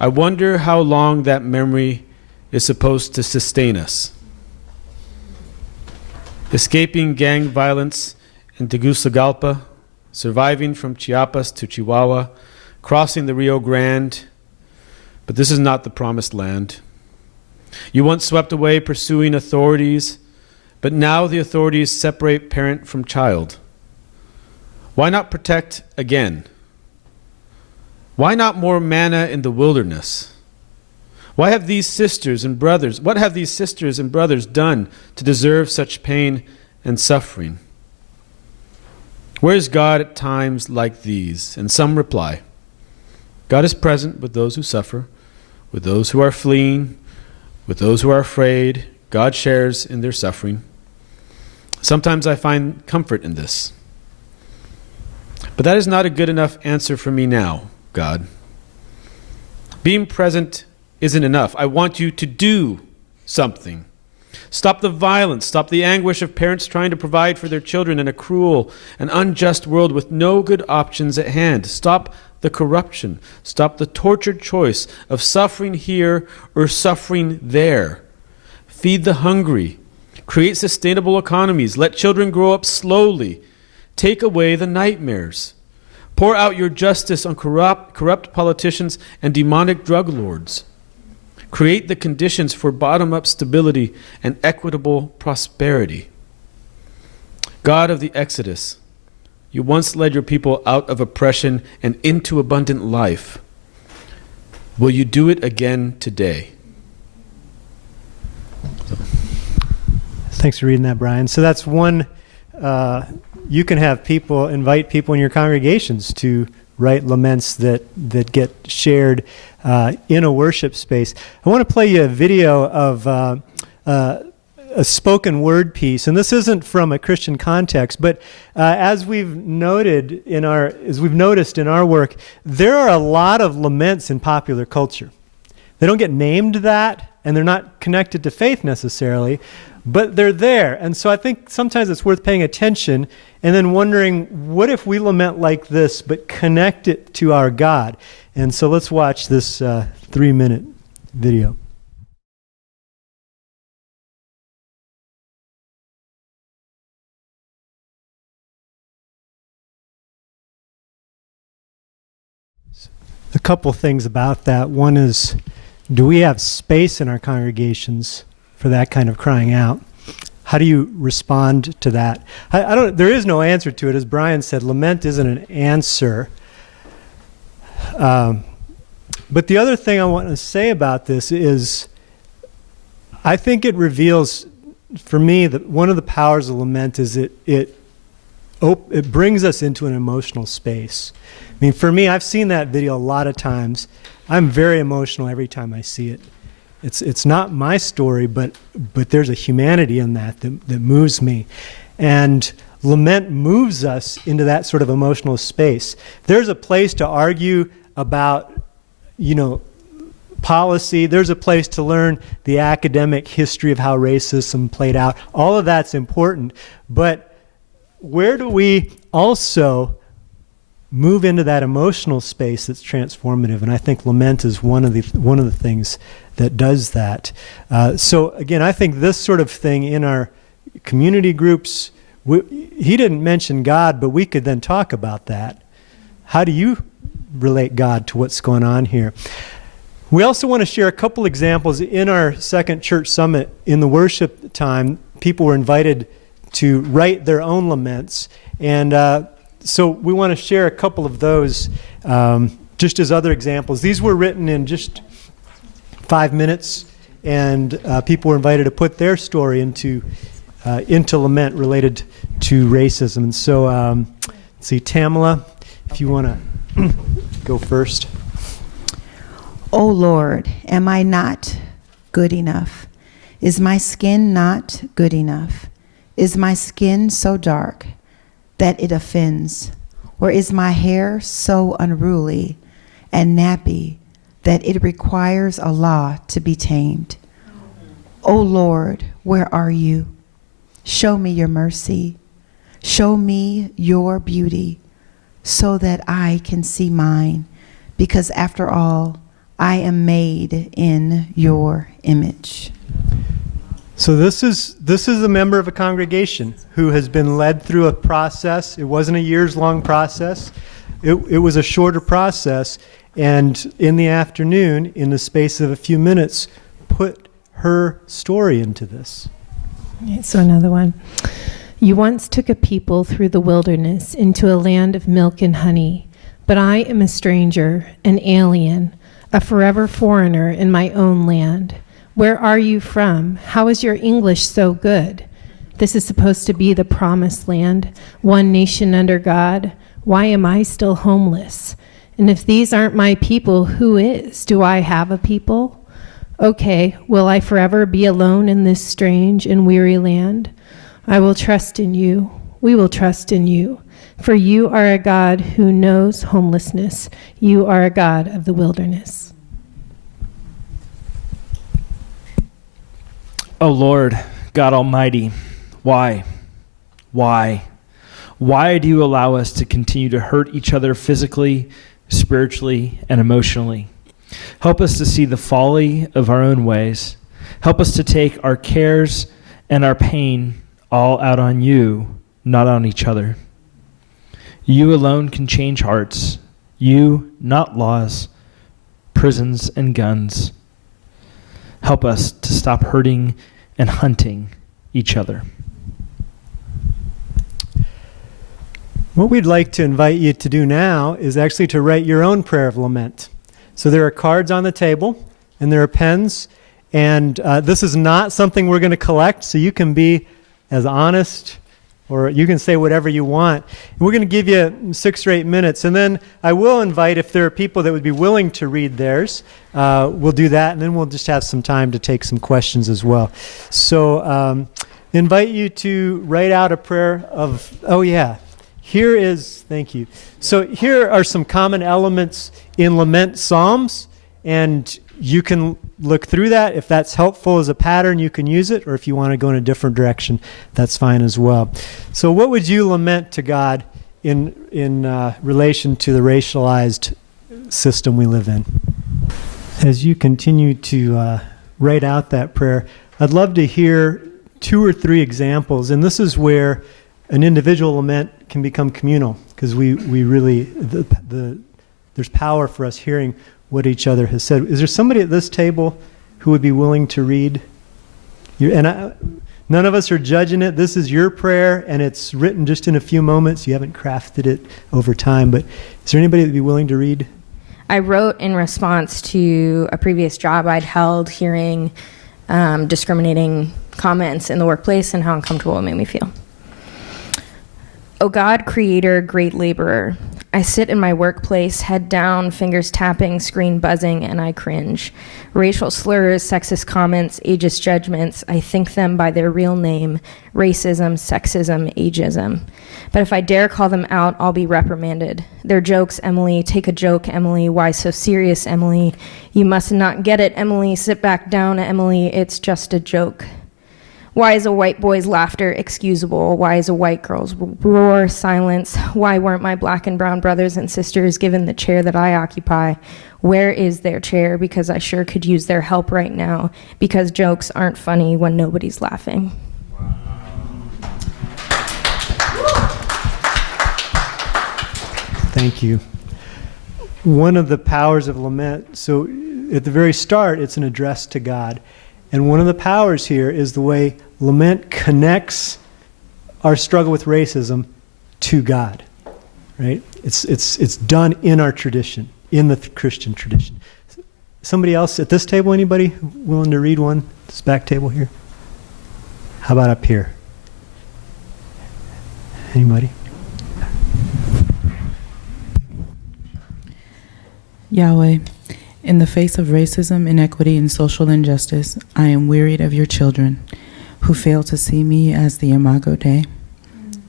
I wonder how long that memory is supposed to sustain us. Escaping gang violence in Tegucigalpa, surviving from Chiapas to Chihuahua, crossing the Rio Grande, but this is not the promised land. You once swept away pursuing authorities, but now the authorities separate parent from child. Why not protect again? Why not more manna in the wilderness? What have these sisters and brothers done to deserve such pain and suffering? Where is God at times like these? And some reply, God is present with those who suffer, with those who are fleeing, with those who are afraid. God shares in their suffering. Sometimes I find comfort in this. But that is not a good enough answer for me now, God. Being present isn't enough. I want you to do something. Stop the violence. Stop the anguish of parents trying to provide for their children in a cruel and unjust world with no good options at hand. Stop the corruption. Stop the tortured choice of suffering here or suffering there. Feed the hungry. Create sustainable economies. Let children grow up slowly. Take away the nightmares. Pour out your justice on corrupt politicians and demonic drug lords. Create the conditions for bottom-up stability and equitable prosperity. God of the Exodus, you once led your people out of oppression and into abundant life. Will you do it again today? Thanks for reading that, Brian. So that's one, you can have invite people in your congregations to write laments that get shared in a worship space. I want to play you a video of a spoken word piece, and this isn't from a Christian context, but as we've noticed in our work, there are a lot of laments in popular culture. They don't get named that, and they're not connected to faith necessarily, but they're there. And so I think sometimes it's worth paying attention and then wondering, what if we lament like this, but connect it to our God? And so let's watch this 3-minute video. A couple things about that. One is, do we have space in our congregations for that kind of crying out? How do you respond to that? I don't. There is no answer to it. As Brian said, lament isn't an answer. But the other thing I want to say about this is, I think it reveals, for me, that one of the powers of lament is it brings us into an emotional space. I mean, for me, I've seen that video a lot of times. I'm very emotional every time I see it. It's not my story, but there's a humanity in that moves me. And lament moves us into that sort of emotional space. There's a place to argue about, policy. There's a place to learn the academic history of how racism played out. All of that's important. But where do we also move into that emotional space that's transformative? And I think lament is one of the things that does that. So again, I think this sort of thing in our community groups, he didn't mention God, but we could then talk about that. How do you relate God to what's going on here? We also want to share a couple examples. In our second church summit, in the worship time, people were invited to write their own laments. And so we want to share a couple of those just as other examples. These were written in just 5 minutes, and people were invited to put their story into lament related to racism. And so, let's see, Tamala, if you want to go first. O Lord, am I not good enough? Is my skin not good enough? Is my skin so dark that it offends? Or is my hair so unruly and nappy that it requires a law to be tamed? O Lord, where are you? Show me your mercy. Show me your beauty so that I can see mine, because after all, I am made in your image. So this is a member of a congregation who has been led through a process. It wasn't a years-long process. It was a shorter process. And in the afternoon, in the space of a few minutes, put her story into this. Okay, so another one. You once took a people through the wilderness into a land of milk and honey, but I am a stranger, an alien, a forever foreigner in my own land. Where are you from? How is your English so good? This is supposed to be the promised land, one nation under God. Why am I still homeless? And if these aren't my people, who is? Do I have a people? Okay, will I forever be alone in this strange and weary land? I will trust in you. We will trust in you. For you are a God who knows homelessness. You are a God of the wilderness. Oh Lord, God Almighty, why? Why? Why do you allow us to continue to hurt each other physically, spiritually, and emotionally? Help us to see the folly of our own ways. Help us to take our cares and our pain all out on you, not on each other. You alone can change hearts. You, not laws, prisons, and guns. Help us to stop hurting and hunting each other. What we'd like to invite you to do now is actually to write your own prayer of lament. So there are cards on the table, and there are pens, and this is not something we're going to collect, so you can be as honest, or you can say whatever you want. And we're going to give you 6 or 8 minutes, and then I will invite, if there are people that would be willing to read theirs, we'll do that, and then we'll just have some time to take some questions as well. So invite you to write out a prayer of, thank you. So here are some common elements in lament psalms, and you can look through that. If that's helpful as a pattern, you can use it, or if you want to go in a different direction, that's fine as well. So what would you lament to God in relation to the racialized system we live in? As you continue to write out that prayer, I'd love to hear 2 or 3 examples, and this is where an individual lament can become communal, because we really, there's power for us hearing what each other has said. Is there somebody at this table who would be willing to read? None of us are judging it. This is your prayer, and it's written just in a few moments. You haven't crafted it over time, but is there anybody that would be willing to read? I wrote in response to a previous job I'd held, hearing discriminating comments in the workplace and how uncomfortable it made me feel. O God, creator, great laborer, I sit in my workplace, head down, fingers tapping, screen buzzing, and I cringe. Racial slurs, sexist comments, ageist judgments, I think them by their real name: racism, sexism, ageism. But if I dare call them out, I'll be reprimanded. They're jokes, Emily. Take a joke, Emily. Why so serious, Emily? You must not get it, Emily. Sit back down, Emily. It's just a joke. Why is a white boy's laughter excusable? Why is a white girl's roar silence? Why weren't my black and brown brothers and sisters given the chair that I occupy? Where is their chair? Because I sure could use their help right now. Because jokes aren't funny when nobody's laughing. Thank you. One of the powers of lament, so at the very start, it's an address to God. And one of the powers here is the way lament connects our struggle with racism to God, right? It's done in our tradition, in the Christian tradition. Somebody else at this table, anybody willing to read one? This back table here? How about up here? Anybody? Yahweh, in the face of racism, inequity, and social injustice, I am wearied of your children who fail to see me as the Imago Dei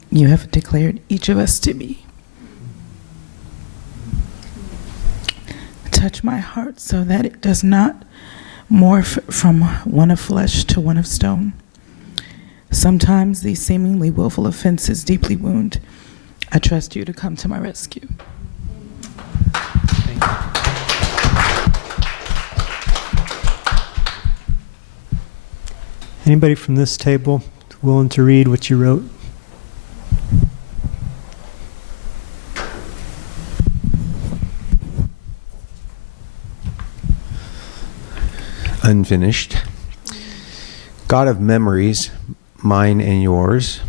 you have declared each of us to be. Touch my heart so that it does not morph from one of flesh to one of stone. Sometimes these seemingly willful offenses deeply wound. I trust you to come to my rescue. Thank you. Anybody from this table willing to read what you wrote? Unfinished. God of memories, mine and yours,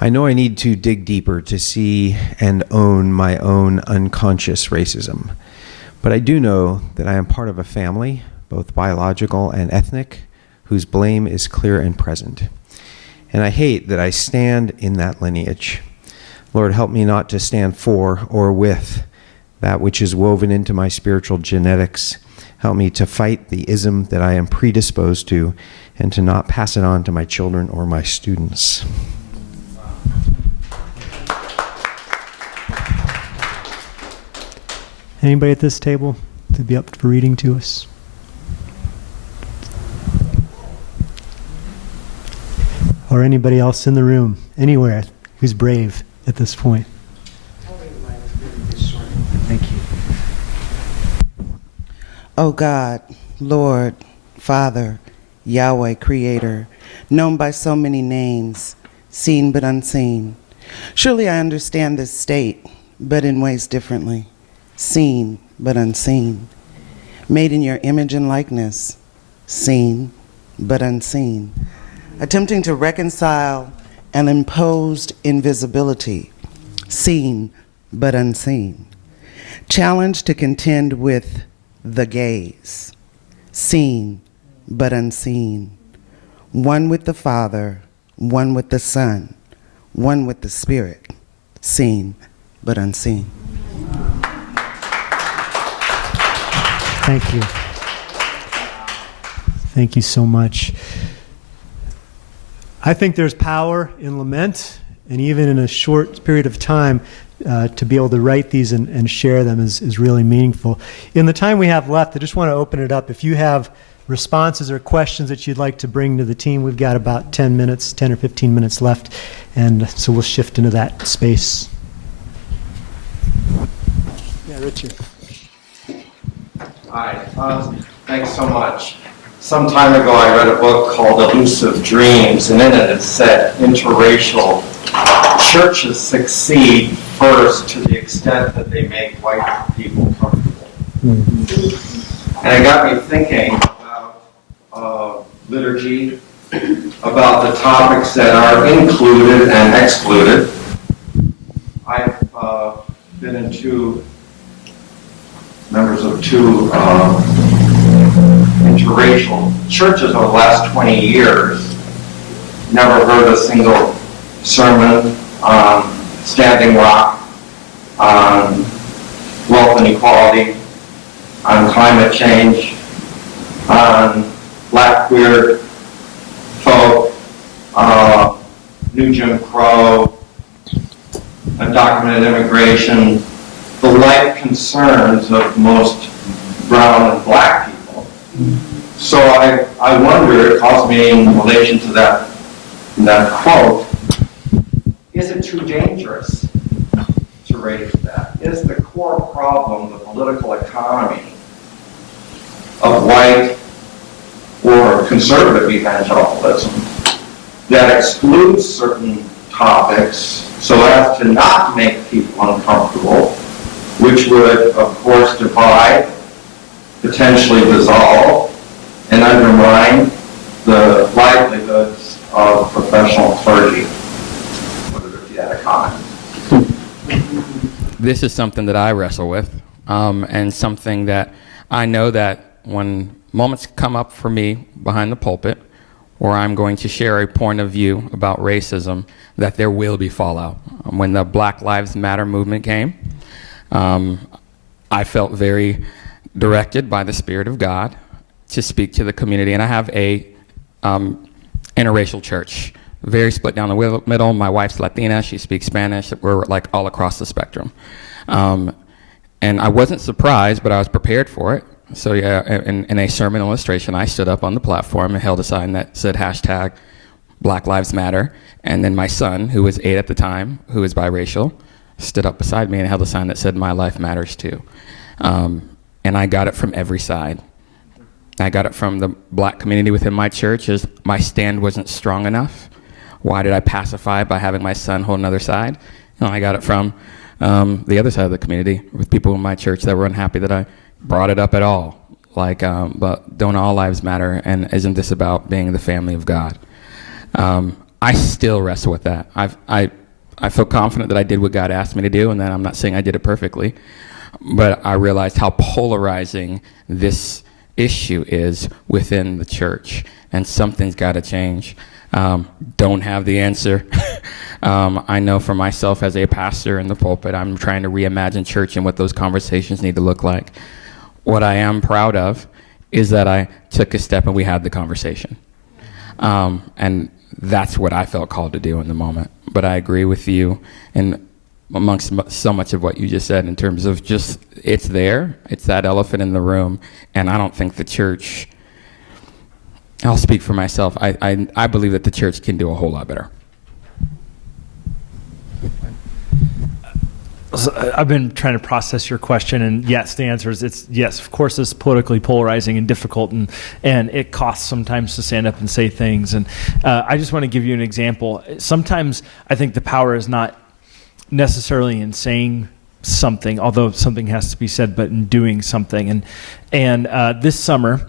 I know I need to dig deeper to see and own my own unconscious racism. But I do know that I am part of a family, both biological and ethnic, whose blame is clear and present. And I hate that I stand in that lineage. Lord, help me not to stand for or with that which is woven into my spiritual genetics. Help me to fight the ism that I am predisposed to and to not pass it on to my children or my students. Anybody at this table to be up for reading to us? Or anybody else in the room, anywhere, who's brave at this point? Thank you. O God, Lord, Father, Yahweh, Creator, known by so many names, seen but unseen. Surely I understand this state, but in ways differently. Seen but unseen. Made in your image and likeness, seen but unseen. Attempting to reconcile an imposed invisibility, seen but unseen. Challenged to contend with the gaze, seen but unseen. One with the Father, one with the Son, one with the Spirit, seen but unseen. Thank you. Thank you so much. I think there's power in lament, and even in a short period of time, to be able to write these and share them is really meaningful. In the time we have left, I just want to open it up. If you have responses or questions that you'd like to bring to the team, we've got about 10 or 15 minutes left, and so we'll shift into that space. Yeah, Richard. Hi, thanks so much. Some time ago I read a book called Elusive Dreams, and in it it said interracial churches succeed first to the extent that they make white people comfortable. And it got me thinking about liturgy, about the topics that are included and excluded. I've been in members of two interracial churches over the last 20 years. Never heard a single sermon on Standing Rock, on wealth inequality, on climate change, on black queer folk, new Jim Crow, undocumented immigration, the life concerns of most brown and black people. So I wonder, it caused me in relation to that quote, is it too dangerous to raise that? Is the core problem the political economy of white or conservative evangelicalism that excludes certain topics so as to not make people uncomfortable, which would, of course, divide, potentially dissolve, and undermine the livelihoods of professional clergy? If you had a comment. This is something that I wrestle with, and something that I know that when moments come up for me behind the pulpit where I'm going to share a point of view about racism, that there will be fallout. When the Black Lives Matter movement came, I felt very directed by the Spirit of God to speak to the community. And I have a interracial church, very split down the middle. My wife's Latina, she speaks Spanish. We're like all across the spectrum. And I wasn't surprised, but I was prepared for it. So yeah, in a sermon illustration, I stood up on the platform and held a sign that said hashtag Black Lives Matter. And then my son, who was 8 at the time, who is biracial, stood up beside me and held a sign that said my life matters too. And I got it from every side. I got it from the black community within my church as my stand wasn't strong enough. Why did I pacify by having my son hold another side? And I got it from the other side of the community with people in my church that were unhappy that I brought it up at all. Like, but don't all lives matter, and isn't this about being the family of God? I still wrestle with that. I feel confident that I did what God asked me to do, and that I'm not saying I did it perfectly, but I realized how polarizing this issue is within the church, and something's got to change. Don't have the answer. I know for myself as a pastor in the pulpit, I'm trying to reimagine church and what those conversations need to look like. What I am proud of is that I took a step and we had the conversation. And that's what I felt called to do in the moment. But I agree with you and amongst so much of what you just said in terms of just, it's there, it's that elephant in the room, and I don't think the church, I'll speak for myself, I believe that the church can do a whole lot better. So I've been trying to process your question, and yes, the answer is it's yes. Of course, it's politically polarizing and difficult, and it costs sometimes to stand up and say things. And I just want to give you an example. Sometimes I think the power is not necessarily in saying something, although something has to be said, but in doing something. And this summer,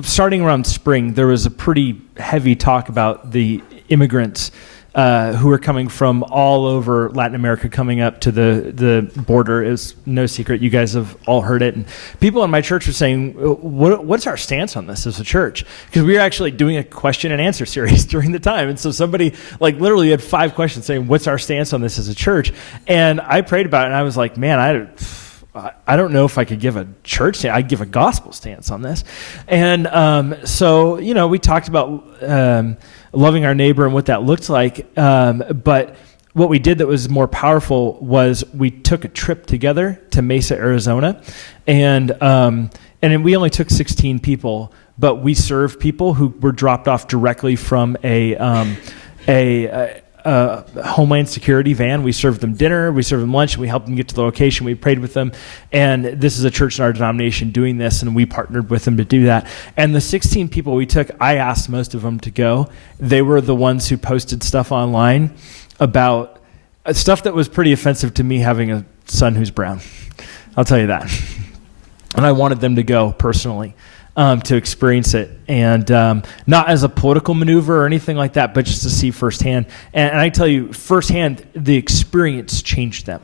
starting around spring, there was a pretty heavy talk about the immigrants who are coming from all over Latin America coming up to the border. Is no secret. You guys have all heard it. And people in my church were saying, what's our stance on this as a church? Because we were actually doing a question and answer series during the time. And so somebody like literally had 5 questions saying, what's our stance on this as a church? And I prayed about it, and I was like, man, I don't know if I could give a church stance. I'd give a gospel stance on this. And so, we talked about loving our neighbor and what that looked like. But what we did that was more powerful was we took a trip together to Mesa, Arizona. And we only took 16 people, but we served people who were dropped off directly from a Homeland Security van. We served them dinner, we served them lunch, and we helped them get to the location. We prayed with them, and this is a church in our denomination doing this, and we partnered with them to do that. And the 16 people we took, I asked most of them to go. They were the ones who posted stuff online about stuff that was pretty offensive to me having a son who's brown. I'll tell you that. And I wanted them to go personally. to experience it, and not as a political maneuver or anything like that, but just to see firsthand. And I tell you, firsthand, the experience changed them.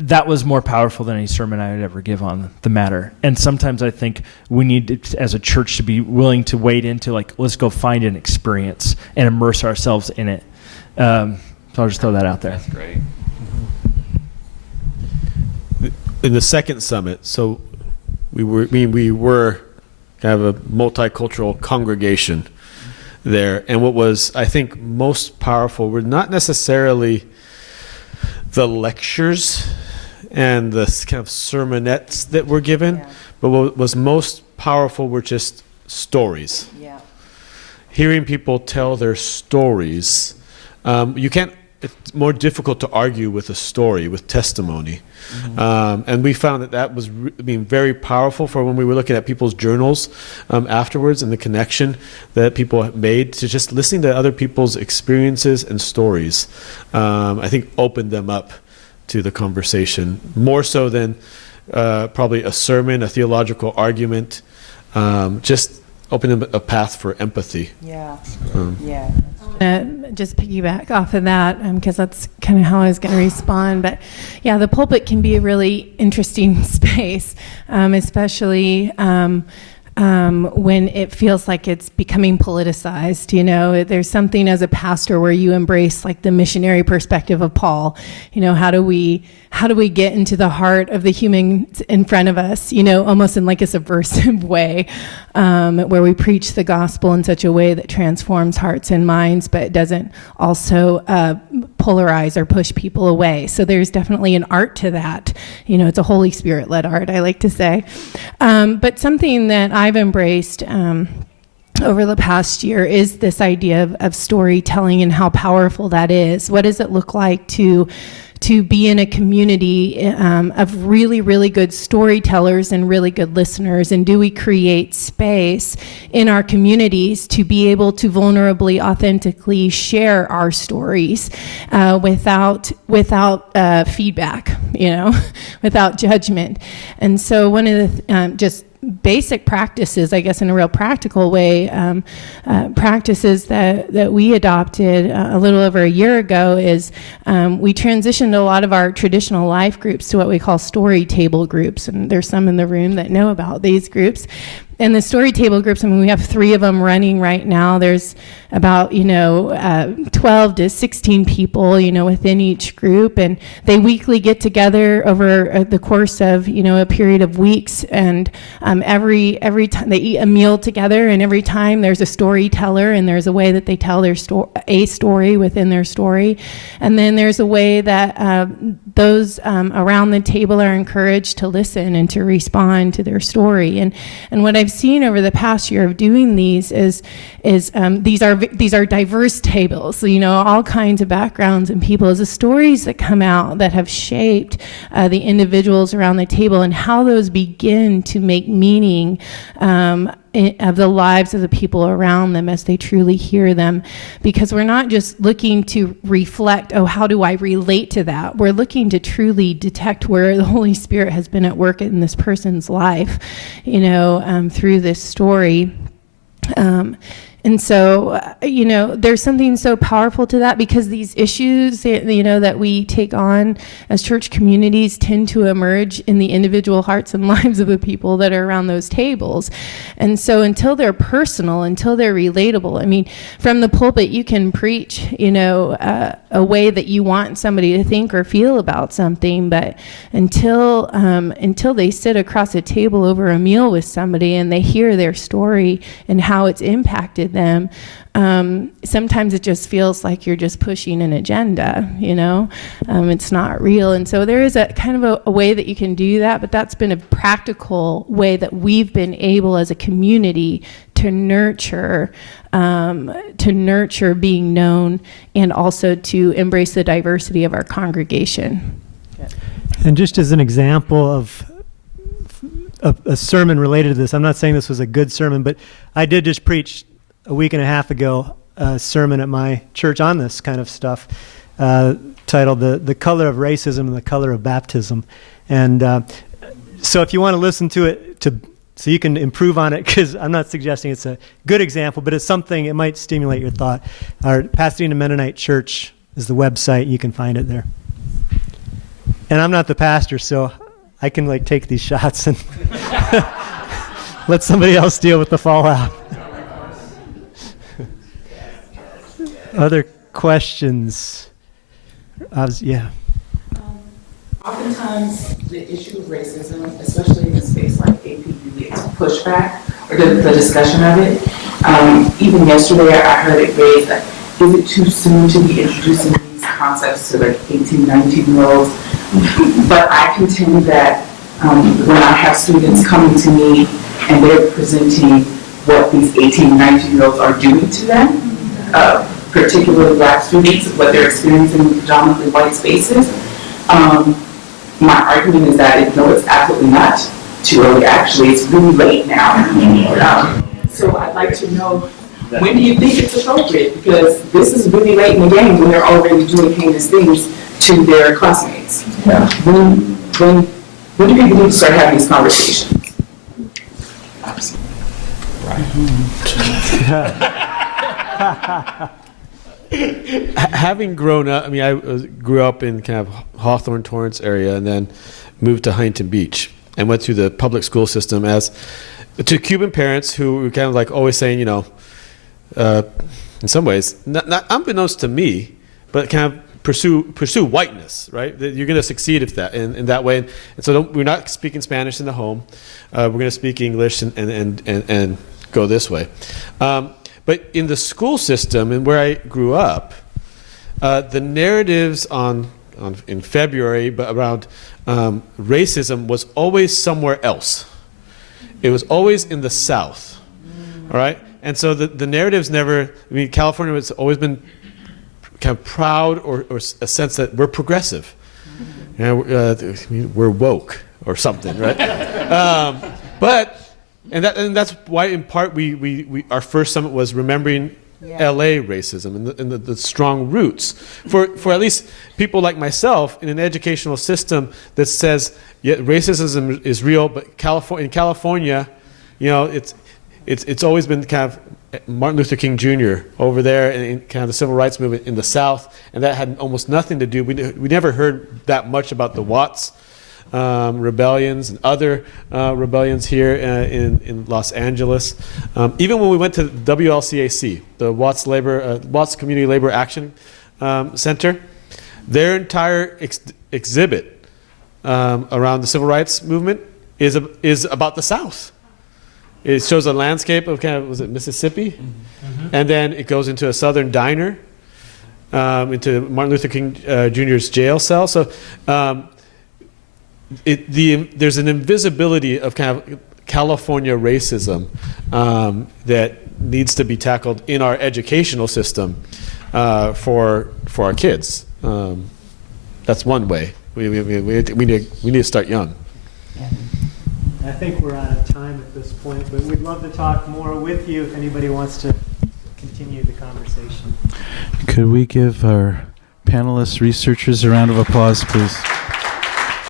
That was more powerful than any sermon I would ever give on the matter. And sometimes I think we need to, as a church, to be willing to wade into, like, let's go find an experience and immerse ourselves in it. So I'll just throw that out there. That's great. In the second summit, so we were kind of a multicultural congregation there, and what was, I think, most powerful were not necessarily the lectures and the kind of sermonettes that were given, but what was most powerful were just stories. Yeah. Hearing people tell their stories. It's more difficult to argue with a story, with testimony. And we found that was very powerful for when we were looking at people's journals afterwards, and the connection that people made to just listening to other people's experiences and stories. I think opened them up to the conversation more so than probably a sermon, a theological argument. Just opening a path for empathy. Yeah. Just piggyback off of that, because that's kind of how I was going to respond. But yeah, the pulpit can be a really interesting space, especially when it feels like it's becoming politicized. You know, there's something as a pastor where you embrace like the missionary perspective of Paul. You know, how do we get into the heart of the human in front of us, you know, almost in like a subversive way, where we preach the gospel in such a way that transforms hearts and minds, but doesn't also polarize or push people away. So there's definitely an art to that. You know, it's a Holy Spirit-led art, I like to say. But something that I've embraced over the past year is this idea of storytelling and how powerful that is. What does it look like to be in a community of really, really good storytellers and really good listeners? And do we create space in our communities to be able to vulnerably, authentically share our stories without feedback, you know, without judgment? And so one of the just basic practices, I guess in a real practical way, practices that we adopted a little over a year ago is we transitioned a lot of our traditional life groups to what we call story table groups. And there's some in the room that know about these groups. And the story table groups, I mean, we have 3 of them running right now. There's about, 12 to 16 people, within each group. And they weekly get together over the course of, a period of weeks. And every time they eat a meal together, and every time there's a storyteller, and there's a way that they tell their a story within their story. And then there's a way that those around the table are encouraged to listen and to respond to their story. And what I've seen over the past year of doing these is these are diverse tables, all kinds of backgrounds and people. Is the stories that come out that have shaped the individuals around the table, and how those begin to make meaning of the lives of the people around them as they truly hear them. Because we're not just looking to reflect, how do I relate to that? We're looking to truly detect where the Holy Spirit has been at work in this person's life, through this story. And so, there's something so powerful to that, because these issues, that we take on as church communities tend to emerge in the individual hearts and lives of the people that are around those tables. And so until they're personal, until they're relatable, I mean, from the pulpit, you can preach, a way that you want somebody to think or feel about something, but until they sit across a table over a meal with somebody and they hear their story and how it's impacted them, sometimes it just feels like you're just pushing an agenda, it's not real. And so there is a kind of a way that you can do that, but that's been a practical way that we've been able as a community to nurture being known, and also to embrace the diversity of our congregation. And just as an example of a sermon related to this, I'm not saying this was a good sermon, but I did just preach a week and a half ago a sermon at my church on this kind of stuff, titled The Color of Racism and the Color of Baptism. And so if you want to listen to it to So you can improve on it, because I'm not suggesting it's a good example, but it's something, it might stimulate your thought. Our Pasadena Mennonite Church is the website. You can find it there. And I'm not the pastor, so I can like take these shots and let somebody else deal with the fallout. Other questions? Yeah. Oftentimes, the issue of racism, especially in a space like APU, gets pushback or the discussion of it. Even yesterday, I heard it raised that is it too soon to be introducing these concepts to like 18, 19-year-olds? But I contend that when I have students coming to me and they're presenting what these 18, 19-year-olds are doing to them, particularly Black students, what they're experiencing in predominantly white spaces, my argument is that no, it's absolutely not too early. Actually, it's really late now. So I'd like to know, when do you think it's appropriate? Because this is really late in the game when they're already doing heinous things to their classmates. Yeah. When do people need to start having these conversations? Having grown up, I mean, I grew up in kind of Hawthorne, Torrance area, and then moved to Huntington Beach, and went through the public school system as to Cuban parents who were kind of like always saying, you know, in some ways, not unbeknownst to me, but kind of pursue whiteness, right? That you're going to succeed if that in that way, and so we're not speaking Spanish in the home. We're going to speak English and go this way. But in the school system and where I grew up, the narratives in February, but around racism was always somewhere else. It was always in the South, all right? And so the narratives never, I mean, California has always been kind of proud or a sense that we're progressive. You know, we're woke or something, right? And that's why, in part, we our first summit was remembering LA racism and the strong roots for at least people like myself in an educational system that says racism is real, but in California, you know, it's always been kind of Martin Luther King Jr. over there and kind of the civil rights movement in the South, and that had almost nothing to do. We never heard that much about the Watts rebellions and other rebellions here in Los Angeles. Even when we went to WLCAC, the Watts Community Labor Action Center, their entire exhibit around the civil rights movement is about the South. It shows a landscape of kind of, was it Mississippi? Mm-hmm. And then it goes into a southern diner, into Martin Luther King Jr.'s jail cell. So there's an invisibility of kind of California racism that needs to be tackled in our educational system for our kids. That's one way. We need to start young. I think we're out of time at this point, but we'd love to talk more with you if anybody wants to continue the conversation. Could we give our panelists, researchers a round of applause, please?